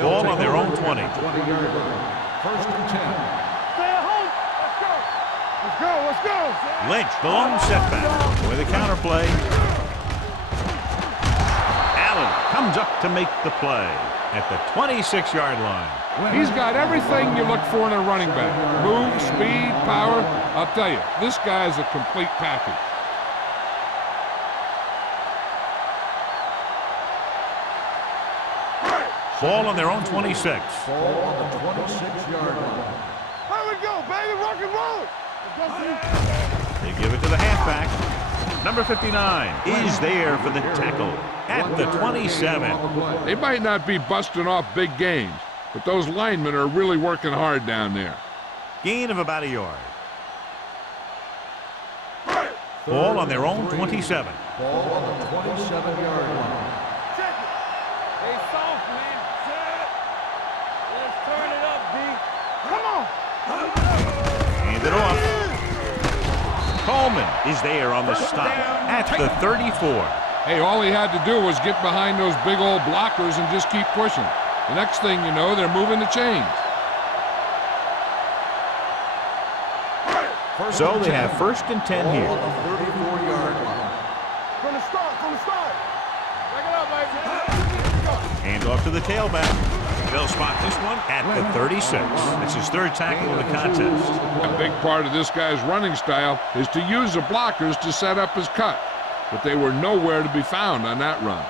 Ball on their own 20. 20-yard line. First and 10. Stay at home. Let's go. Let's go. Let's go. Lynch, the lone setback with a counter play. Allen comes up to make the play at the 26-yard line. He's got everything you look for in a running back. Move, speed, power. I'll tell you, this guy is a complete package. Ball on their own 26. Ball on the 26-yard line. Here we go, baby. Rock and roll. Let's go, see. They give it to the halfback. Number 59 is there for the tackle at the 27. They might not be busting off big gains, but those linemen are really working hard down there. Gain of about a yard. Ball on their own 27. Ball on the 27-yard line. Check it. Stay soft, man. Let's turn it up, D. Come on. Hand it off. Coleman is there on the stop at the 34. Hey, all he had to do was get behind those big old blockers and just keep pushing. The next thing you know, they're moving the chains. So they have first and 10 here. Ball on the 34-yard line. From the start. From the start. Back it up, baby. Hand off to the tailback. They'll spot this one at the 36. It's his third tackle of the contest. A big part of this guy's running style is to use the blockers to set up his cut, but they were nowhere to be found on that run.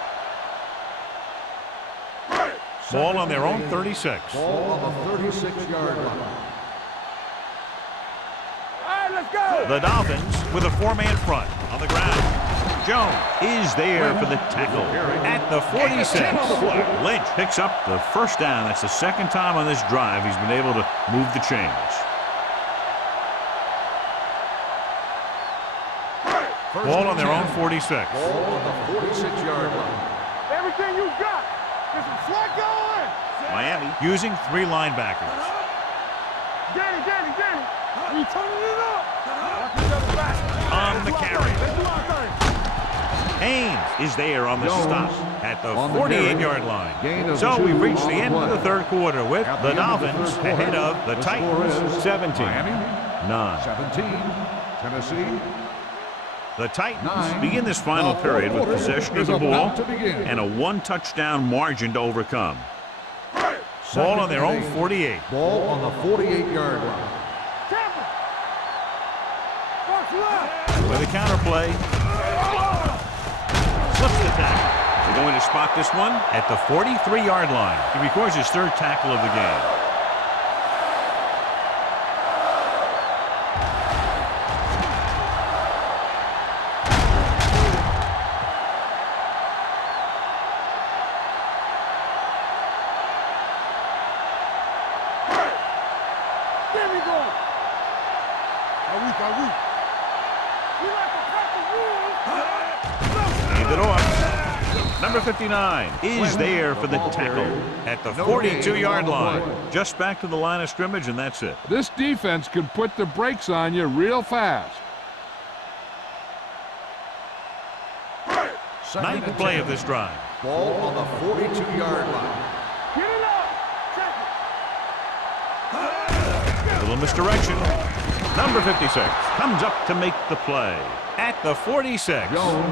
Ball on their own 36. Ball on the 36-yard line. All right, let's go. The Dolphins with a four-man front on the ground. Jones is there for the tackle at the 46. Lynch picks up the first down. That's the second time on this drive he's been able to move the chains. Ball on their own 46. Ball on the 46-yard line. Everything you got. Get some slack going. Miami using three linebackers. Danny. You turning it up. Watch each other back. On the carry. Let's do our thing. Haynes is there on the stop at the on the 48-yard line. So we've reached the end of the third quarter with the Dolphins ahead of the Titans 17-9. 17, Tennessee. The Titans begin this final period with possession of the ball and a one-touchdown margin to overcome. Ball on their own 48. Ball on the 48-yard line. Tampa. Box left. With a counter play. Slips the tackle. They're going to spot this one at the 43-yard line. He records his third tackle of the game. There we go. Are we? We like to crack the rules. Hand it off. Number 59 is there for the tackle at the 42-yard line. Just back to the line of scrimmage, and that's it. This defense can put the brakes on you real fast. Ninth play of this drive. Ball on the 42-yard line. Get it up. Check it. A little misdirection. Number 56 comes up to make the play at the 46.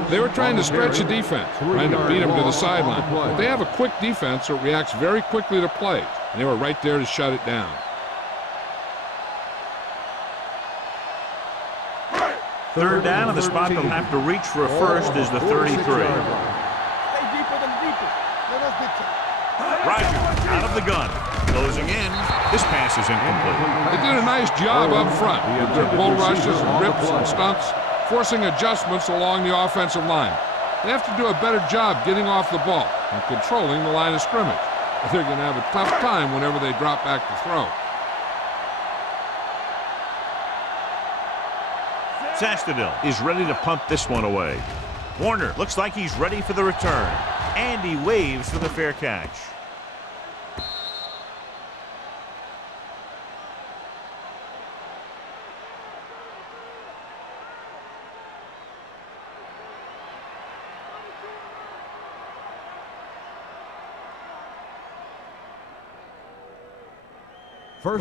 They were trying to stretch the defense, trying to beat them to the sideline. But they have a quick defense that reacts very quickly to plays, and they were right there to shut it down. Third down, and the spot they'll have to reach for a first is the 33. Stay deeper than deepest. Let us get to. Rogers out of the gun. Closing in. This pass is incomplete. They did a nice job up front with their bull rushes and rips and stunts, forcing adjustments along the offensive line. They have to do a better job getting off the ball and controlling the line of scrimmage. They're going to have a tough time whenever they drop back to throw. Sastadil is ready to punt this one away. Warner looks like he's ready for the return. And he waves for the fair catch.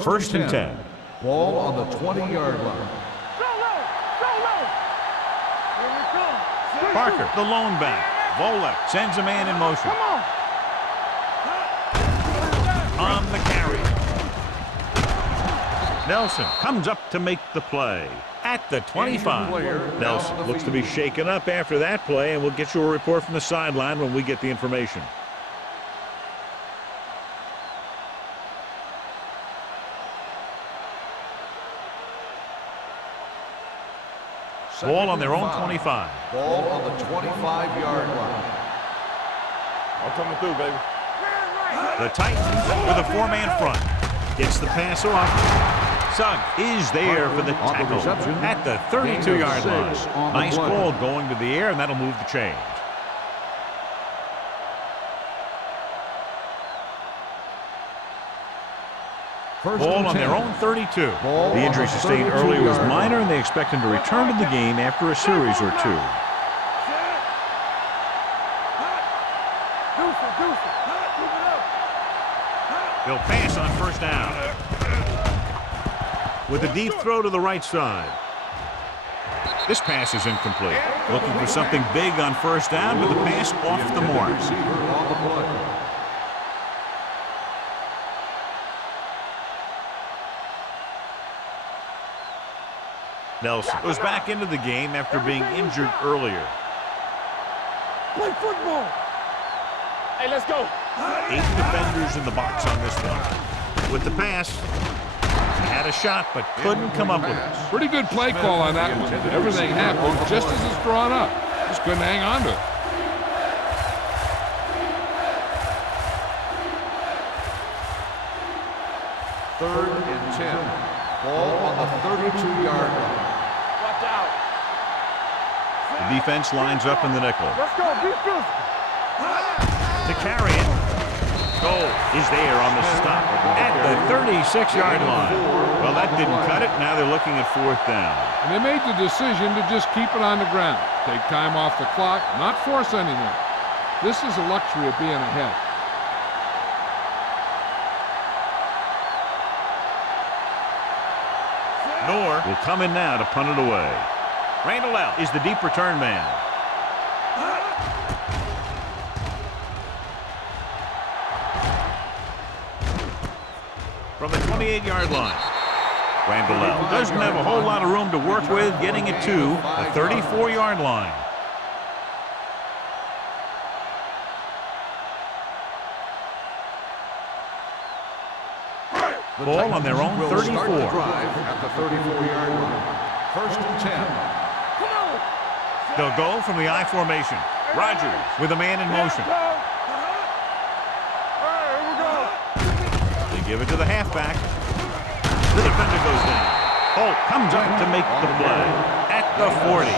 First and 10. Ball on the 20-yard line. Go low! Go low! Here we come. Parker, the lone back. Volek sends a man in motion. Come on! On the carry. Nelson comes up to make the play at the 25. Nelson looks to be shaken up after that play, and we'll get you a report from the sideline when we get the information. Ball on their own 25. Ball on the 25-yard line. I'm coming through, baby. The Titans with a four-man front. Gets the pass off. Suggs is there for the tackle at the 32-yard line. Nice ball going to the air, and that'll move the chains. Ball on their own 32. The injury sustained earlier was minor, and they expect him to return to the game after a series or two. They'll pass on first down. With a deep throw to the right side. This pass is incomplete. Looking for something big on first down, but the pass off the mark. Nelson goes back into the game after being injured earlier. Play football! Hey, let's go. 8 defenders in the box on this one. With the pass, he had a shot but couldn't come up with it. Pretty good play call on that one. Everything happened just as it's drawn up. Just couldn't hang on to it. Third and 10. Ball on the 32-yard line. Watch out. The defense lines up in the nickel. Let's go! Be physical! To carry it. Goal is there on the stop at the 36-yard line. Well, that didn't cut it. Now they're looking at fourth down. And they made the decision to just keep it on the ground. Take time off the clock, not force anything. This is a luxury of being ahead. Knorr will come in now to punt it away. Randall is the deep return man. From the 28-yard line. Randall doesn't have a whole lot of room to work with, getting it to the 34-yard line. Ball on their own 34. At the 34-yard line. First and 10. They'll go from the I formation. Rogers with a man in motion. They give it to the halfback. The defender goes down. Holt comes up to make the play at the 40.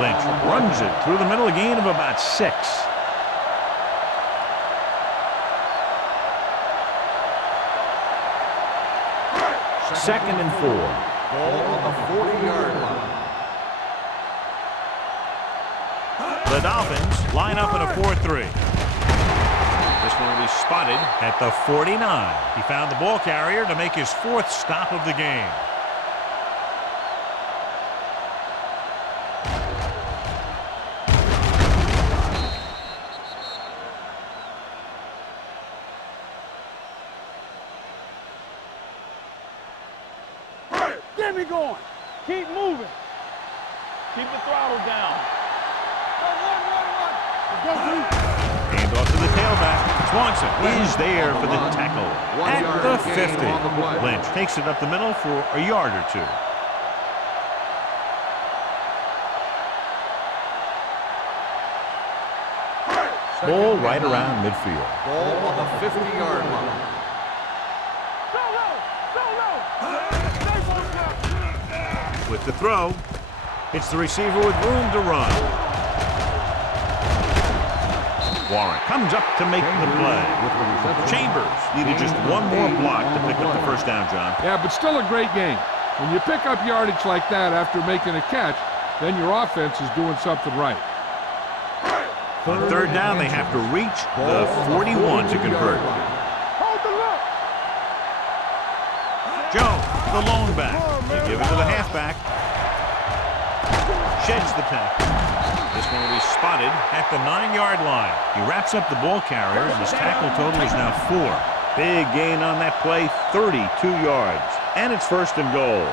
Lynch runs it through the middle, a gain of about 6. Second and 4. Ball on the 40-yard line. The Dolphins line up in a 4-3. This one will be spotted at the 49. He found the ball carrier to make his 4th stop of the game. Get me going! Keep moving! Keep the throttle down. Hand off to the tailback. Swanson is there for the tackle at the 50. Lynch takes it up the middle for a yard or 2. Ball right around midfield. Ball on the 50-yard line. With the throw, It's the receiver with room to run. Warren comes up to make the play. Chambers needed just one more block to pick up the first down, John. Yeah, but still a great game. When you pick up yardage like that after making a catch, then your offense is doing something right. On third down, they have to reach the 41 to convert. Hold the look. Jones, the lone back. They give it to the halfback. Sheds the tackle. This one will be spotted at the 9-yard line. He wraps up the ball carrier, and his tackle total is now 4. Big gain on that play, 32 yards. And it's first and goal.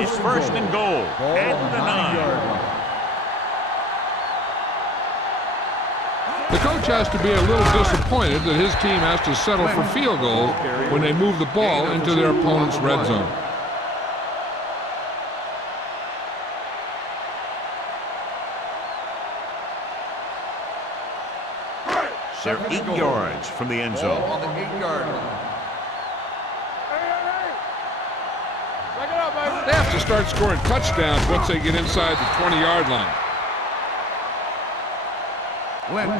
It's first and goal at the 9. The coach has to be a little disappointed that his team has to settle for field goals when they move the ball into their opponent's red zone. They're 8 yards from the end zone. On the 8-yard line. Back it up, baby. They have to start scoring touchdowns once they get inside the 20-yard line.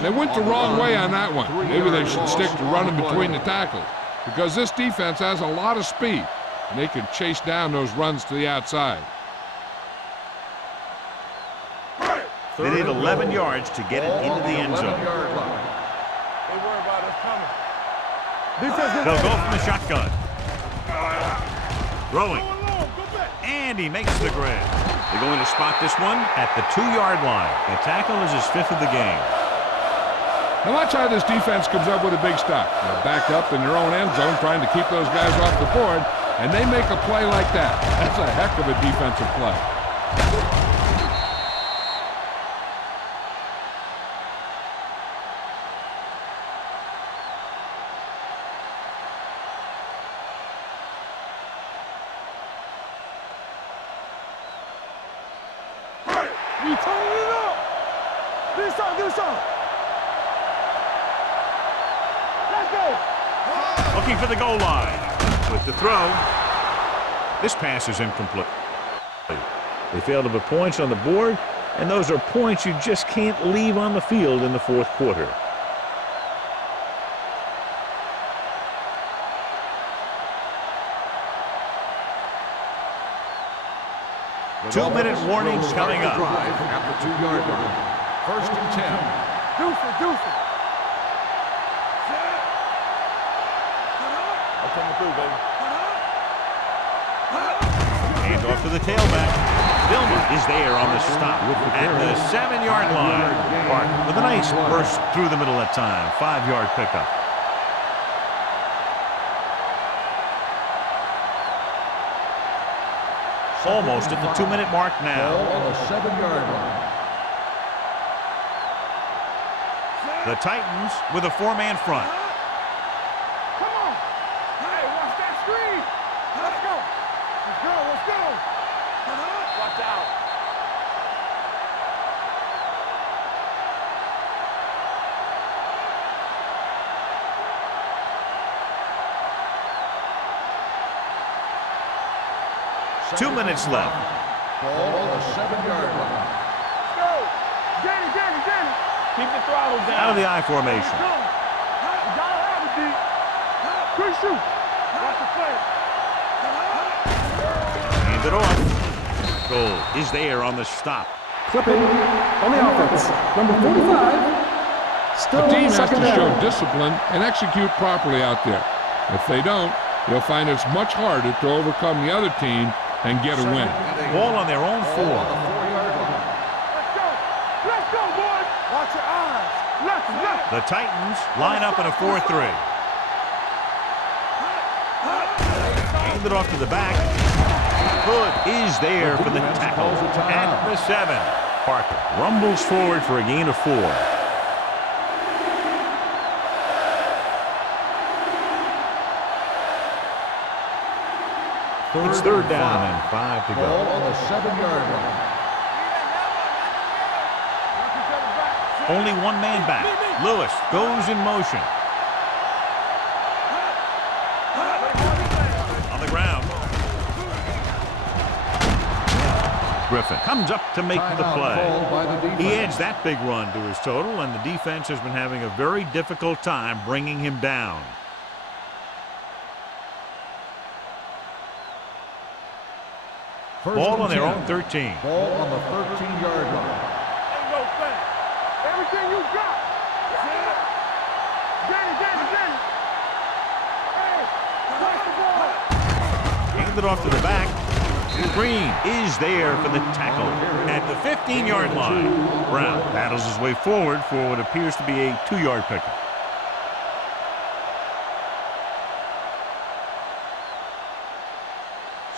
They went the wrong way on that one. Maybe they should stick to running between the tackles, because this defense has a lot of speed, and they can chase down those runs to the outside. They need 11 yards to get it into the end zone. They worry about us coming. They'll go from the shotgun. Throwing. And he makes the grab. They're going to spot this one at the 2-yard line. The tackle is his 5th of the game. Now watch how this defense comes up with a big stop. They're backed up in their own end zone trying to keep those guys off the board, and they make a play like that. That's a heck of a defensive play. You turn it up. Do something. Let's go. Looking for the goal line. With the throw. This pass is incomplete. They failed to put points on the board, and those are points you just can't leave on the field in the fourth quarter. Two-minute warnings coming up. At the 2-yard line. First and 10. Deuce it. I'm coming through, baby. Hand off to the tailback. Dillman is there on the stop at the 7-yard line. Park with a nice burst through the middle that time. 5-yard pickup. Almost at the 2-minute mark now. On the 7-yard line. The Titans with a 4-man front. Come on. Hey, watch that screen. Let's go. Watch out. Two minutes left. Ball on the 7-yard line. Let's go. Danny. Keep the throttle down. Out of the I formation. You gotta have it, D. Quick shoot. Watch the play. Hand it off. Goal is there on the stop. Clipping on the offense. Number 45. Still The team has second to show down. discipline and execute properly out there. If they don't, they'll find it's much harder to overcome the other team and get a win. Ball on their own 4. On the 4-yard line. Let's go, boys. Watch your eyes. Left. The Titans line up in a 4-3. Hand it off to the back. Hood is there for the tackle at the 7. Parker rumbles forward for a gain of 4. It's third down and 5 to Ball go. on the 7-yard line. Only one man back. Lewis goes in motion. Griffin comes up to make the Timeout play. called by the defense. He adds that big run to his total, and the defense has been having a very difficult time bringing him down. Ball on their own 13. Ball on the 13-yard line. Ain't no thing. Everything you got. Danny. Hey, pass the ball. Handed off to the back. Green is there for the tackle at the 15-yard line. Brown battles his way forward for what appears to be a 2-yard pickup.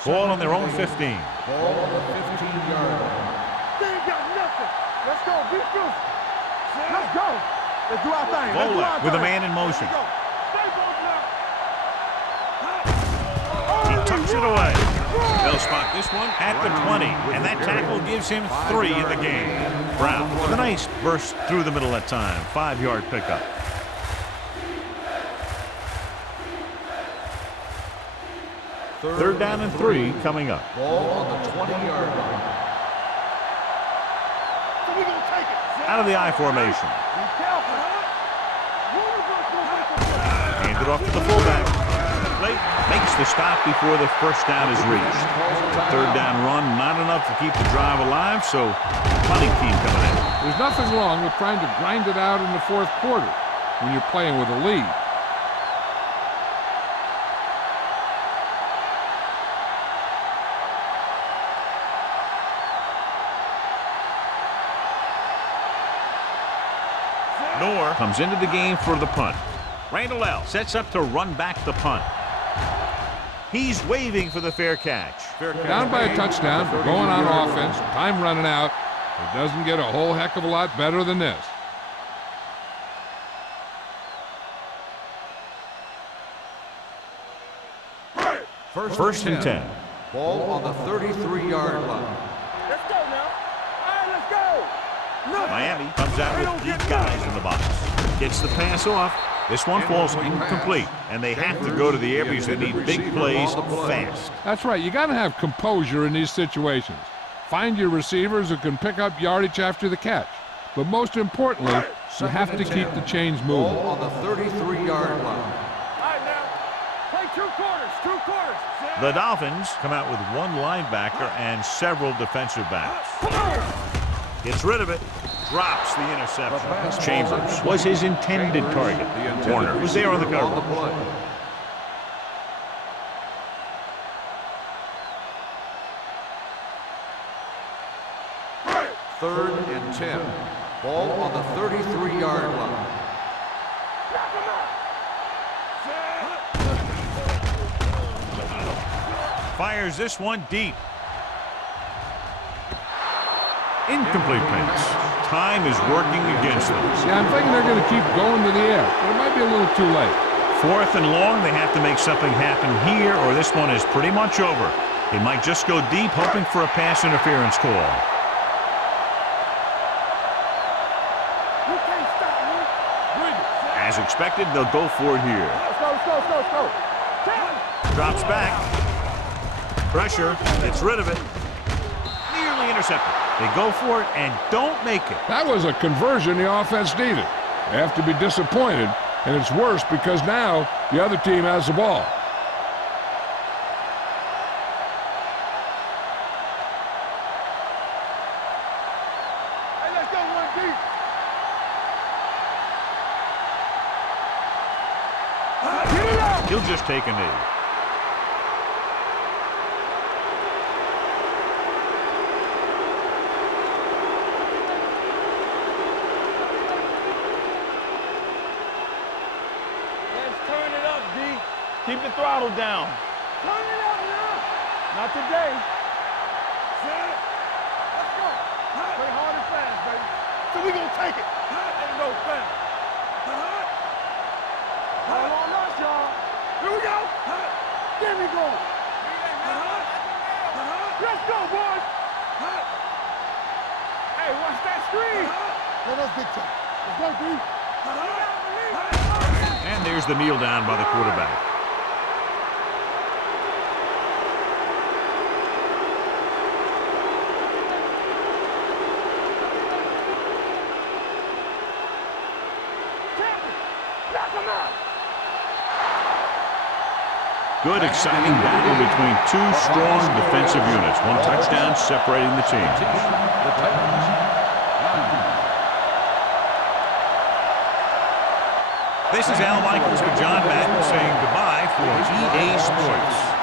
Ball on their own 15. Ball on the 15-yard line. They ain't got nothing. Let's go. Be true. Let's go. Let's do our thing. Let's do our Vola with a thing. man in motion. Let's go. Stay both now. He tucks it away. They'll spot this one at the 20, and that tackle gives him 3 in the game. Brown with a nice burst through the middle that time. 5-yard pickup. Third down and 3 coming up. Ball on the 20-yard line. So we gonna take it. Out of the I formation. Be careful. Handed off to the fullback. Late makes the stop before the first down is reached. The third down run not enough to keep the drive alive, so punting team coming in. There's nothing wrong with trying to grind it out in the fourth quarter when you're playing with a lead. Noor comes into the game for the punt. Randall L. sets up to run back the punt. He's waving for the fair catch. Down by a touchdown, but going on offense, time running out. It doesn't get a whole heck of a lot better than this. First and 10. Ball on the 33-yard line. Let's go now. All right, let's go. No. Miami comes out with 8 guys in the box. Gets the pass off. This one falls incomplete, and they have to go to the air because they need big plays fast. That's right. You got to have composure in these situations. Find your receivers who can pick up yardage after the catch. But most importantly, you have to keep the chains moving. Ball on the 33-yard line. All right, now. Play 2 quarters. 2 quarters. The Dolphins come out with 1 linebacker and several defensive backs. Gets rid of it. Drops the interception. Chambers was his intended target. Warner was there on the cover. Third and 10. Ball on the 33-yard line. Fires this one deep. Incomplete pass. Time is working against them. Yeah, I'm thinking they're going to keep going to the air, but it might be a little too late. 4th and long, they have to make something happen here, or this one is pretty much over. They might just go deep, hoping for a pass interference call. You can't stop me. As expected, they'll go for it here. Let's go. Drops back. Pressure. Gets rid of it. Nearly intercepted. They go for it and don't make it. That was a conversion the offense needed. They have to be disappointed, and it's worse because now the other team has the ball. Hey, let's go 1 deep. Get it out. He'll just take a knee. Keep the throttle down. Turn it up now. Not today. Let's go. Play hard and fast, baby. So we gonna take it. Ain't no thing. Hold on us, y'all. Here we go. There we go. Let's go, boys. Hey, watch that screen. Let us get to it. Let's go, D. And there's the kneel down by the quarterback. Good, exciting battle between two strong defensive units. One touchdown separating the teams. The Titans. This is Al Michaels with John Madden saying goodbye for EA Sports.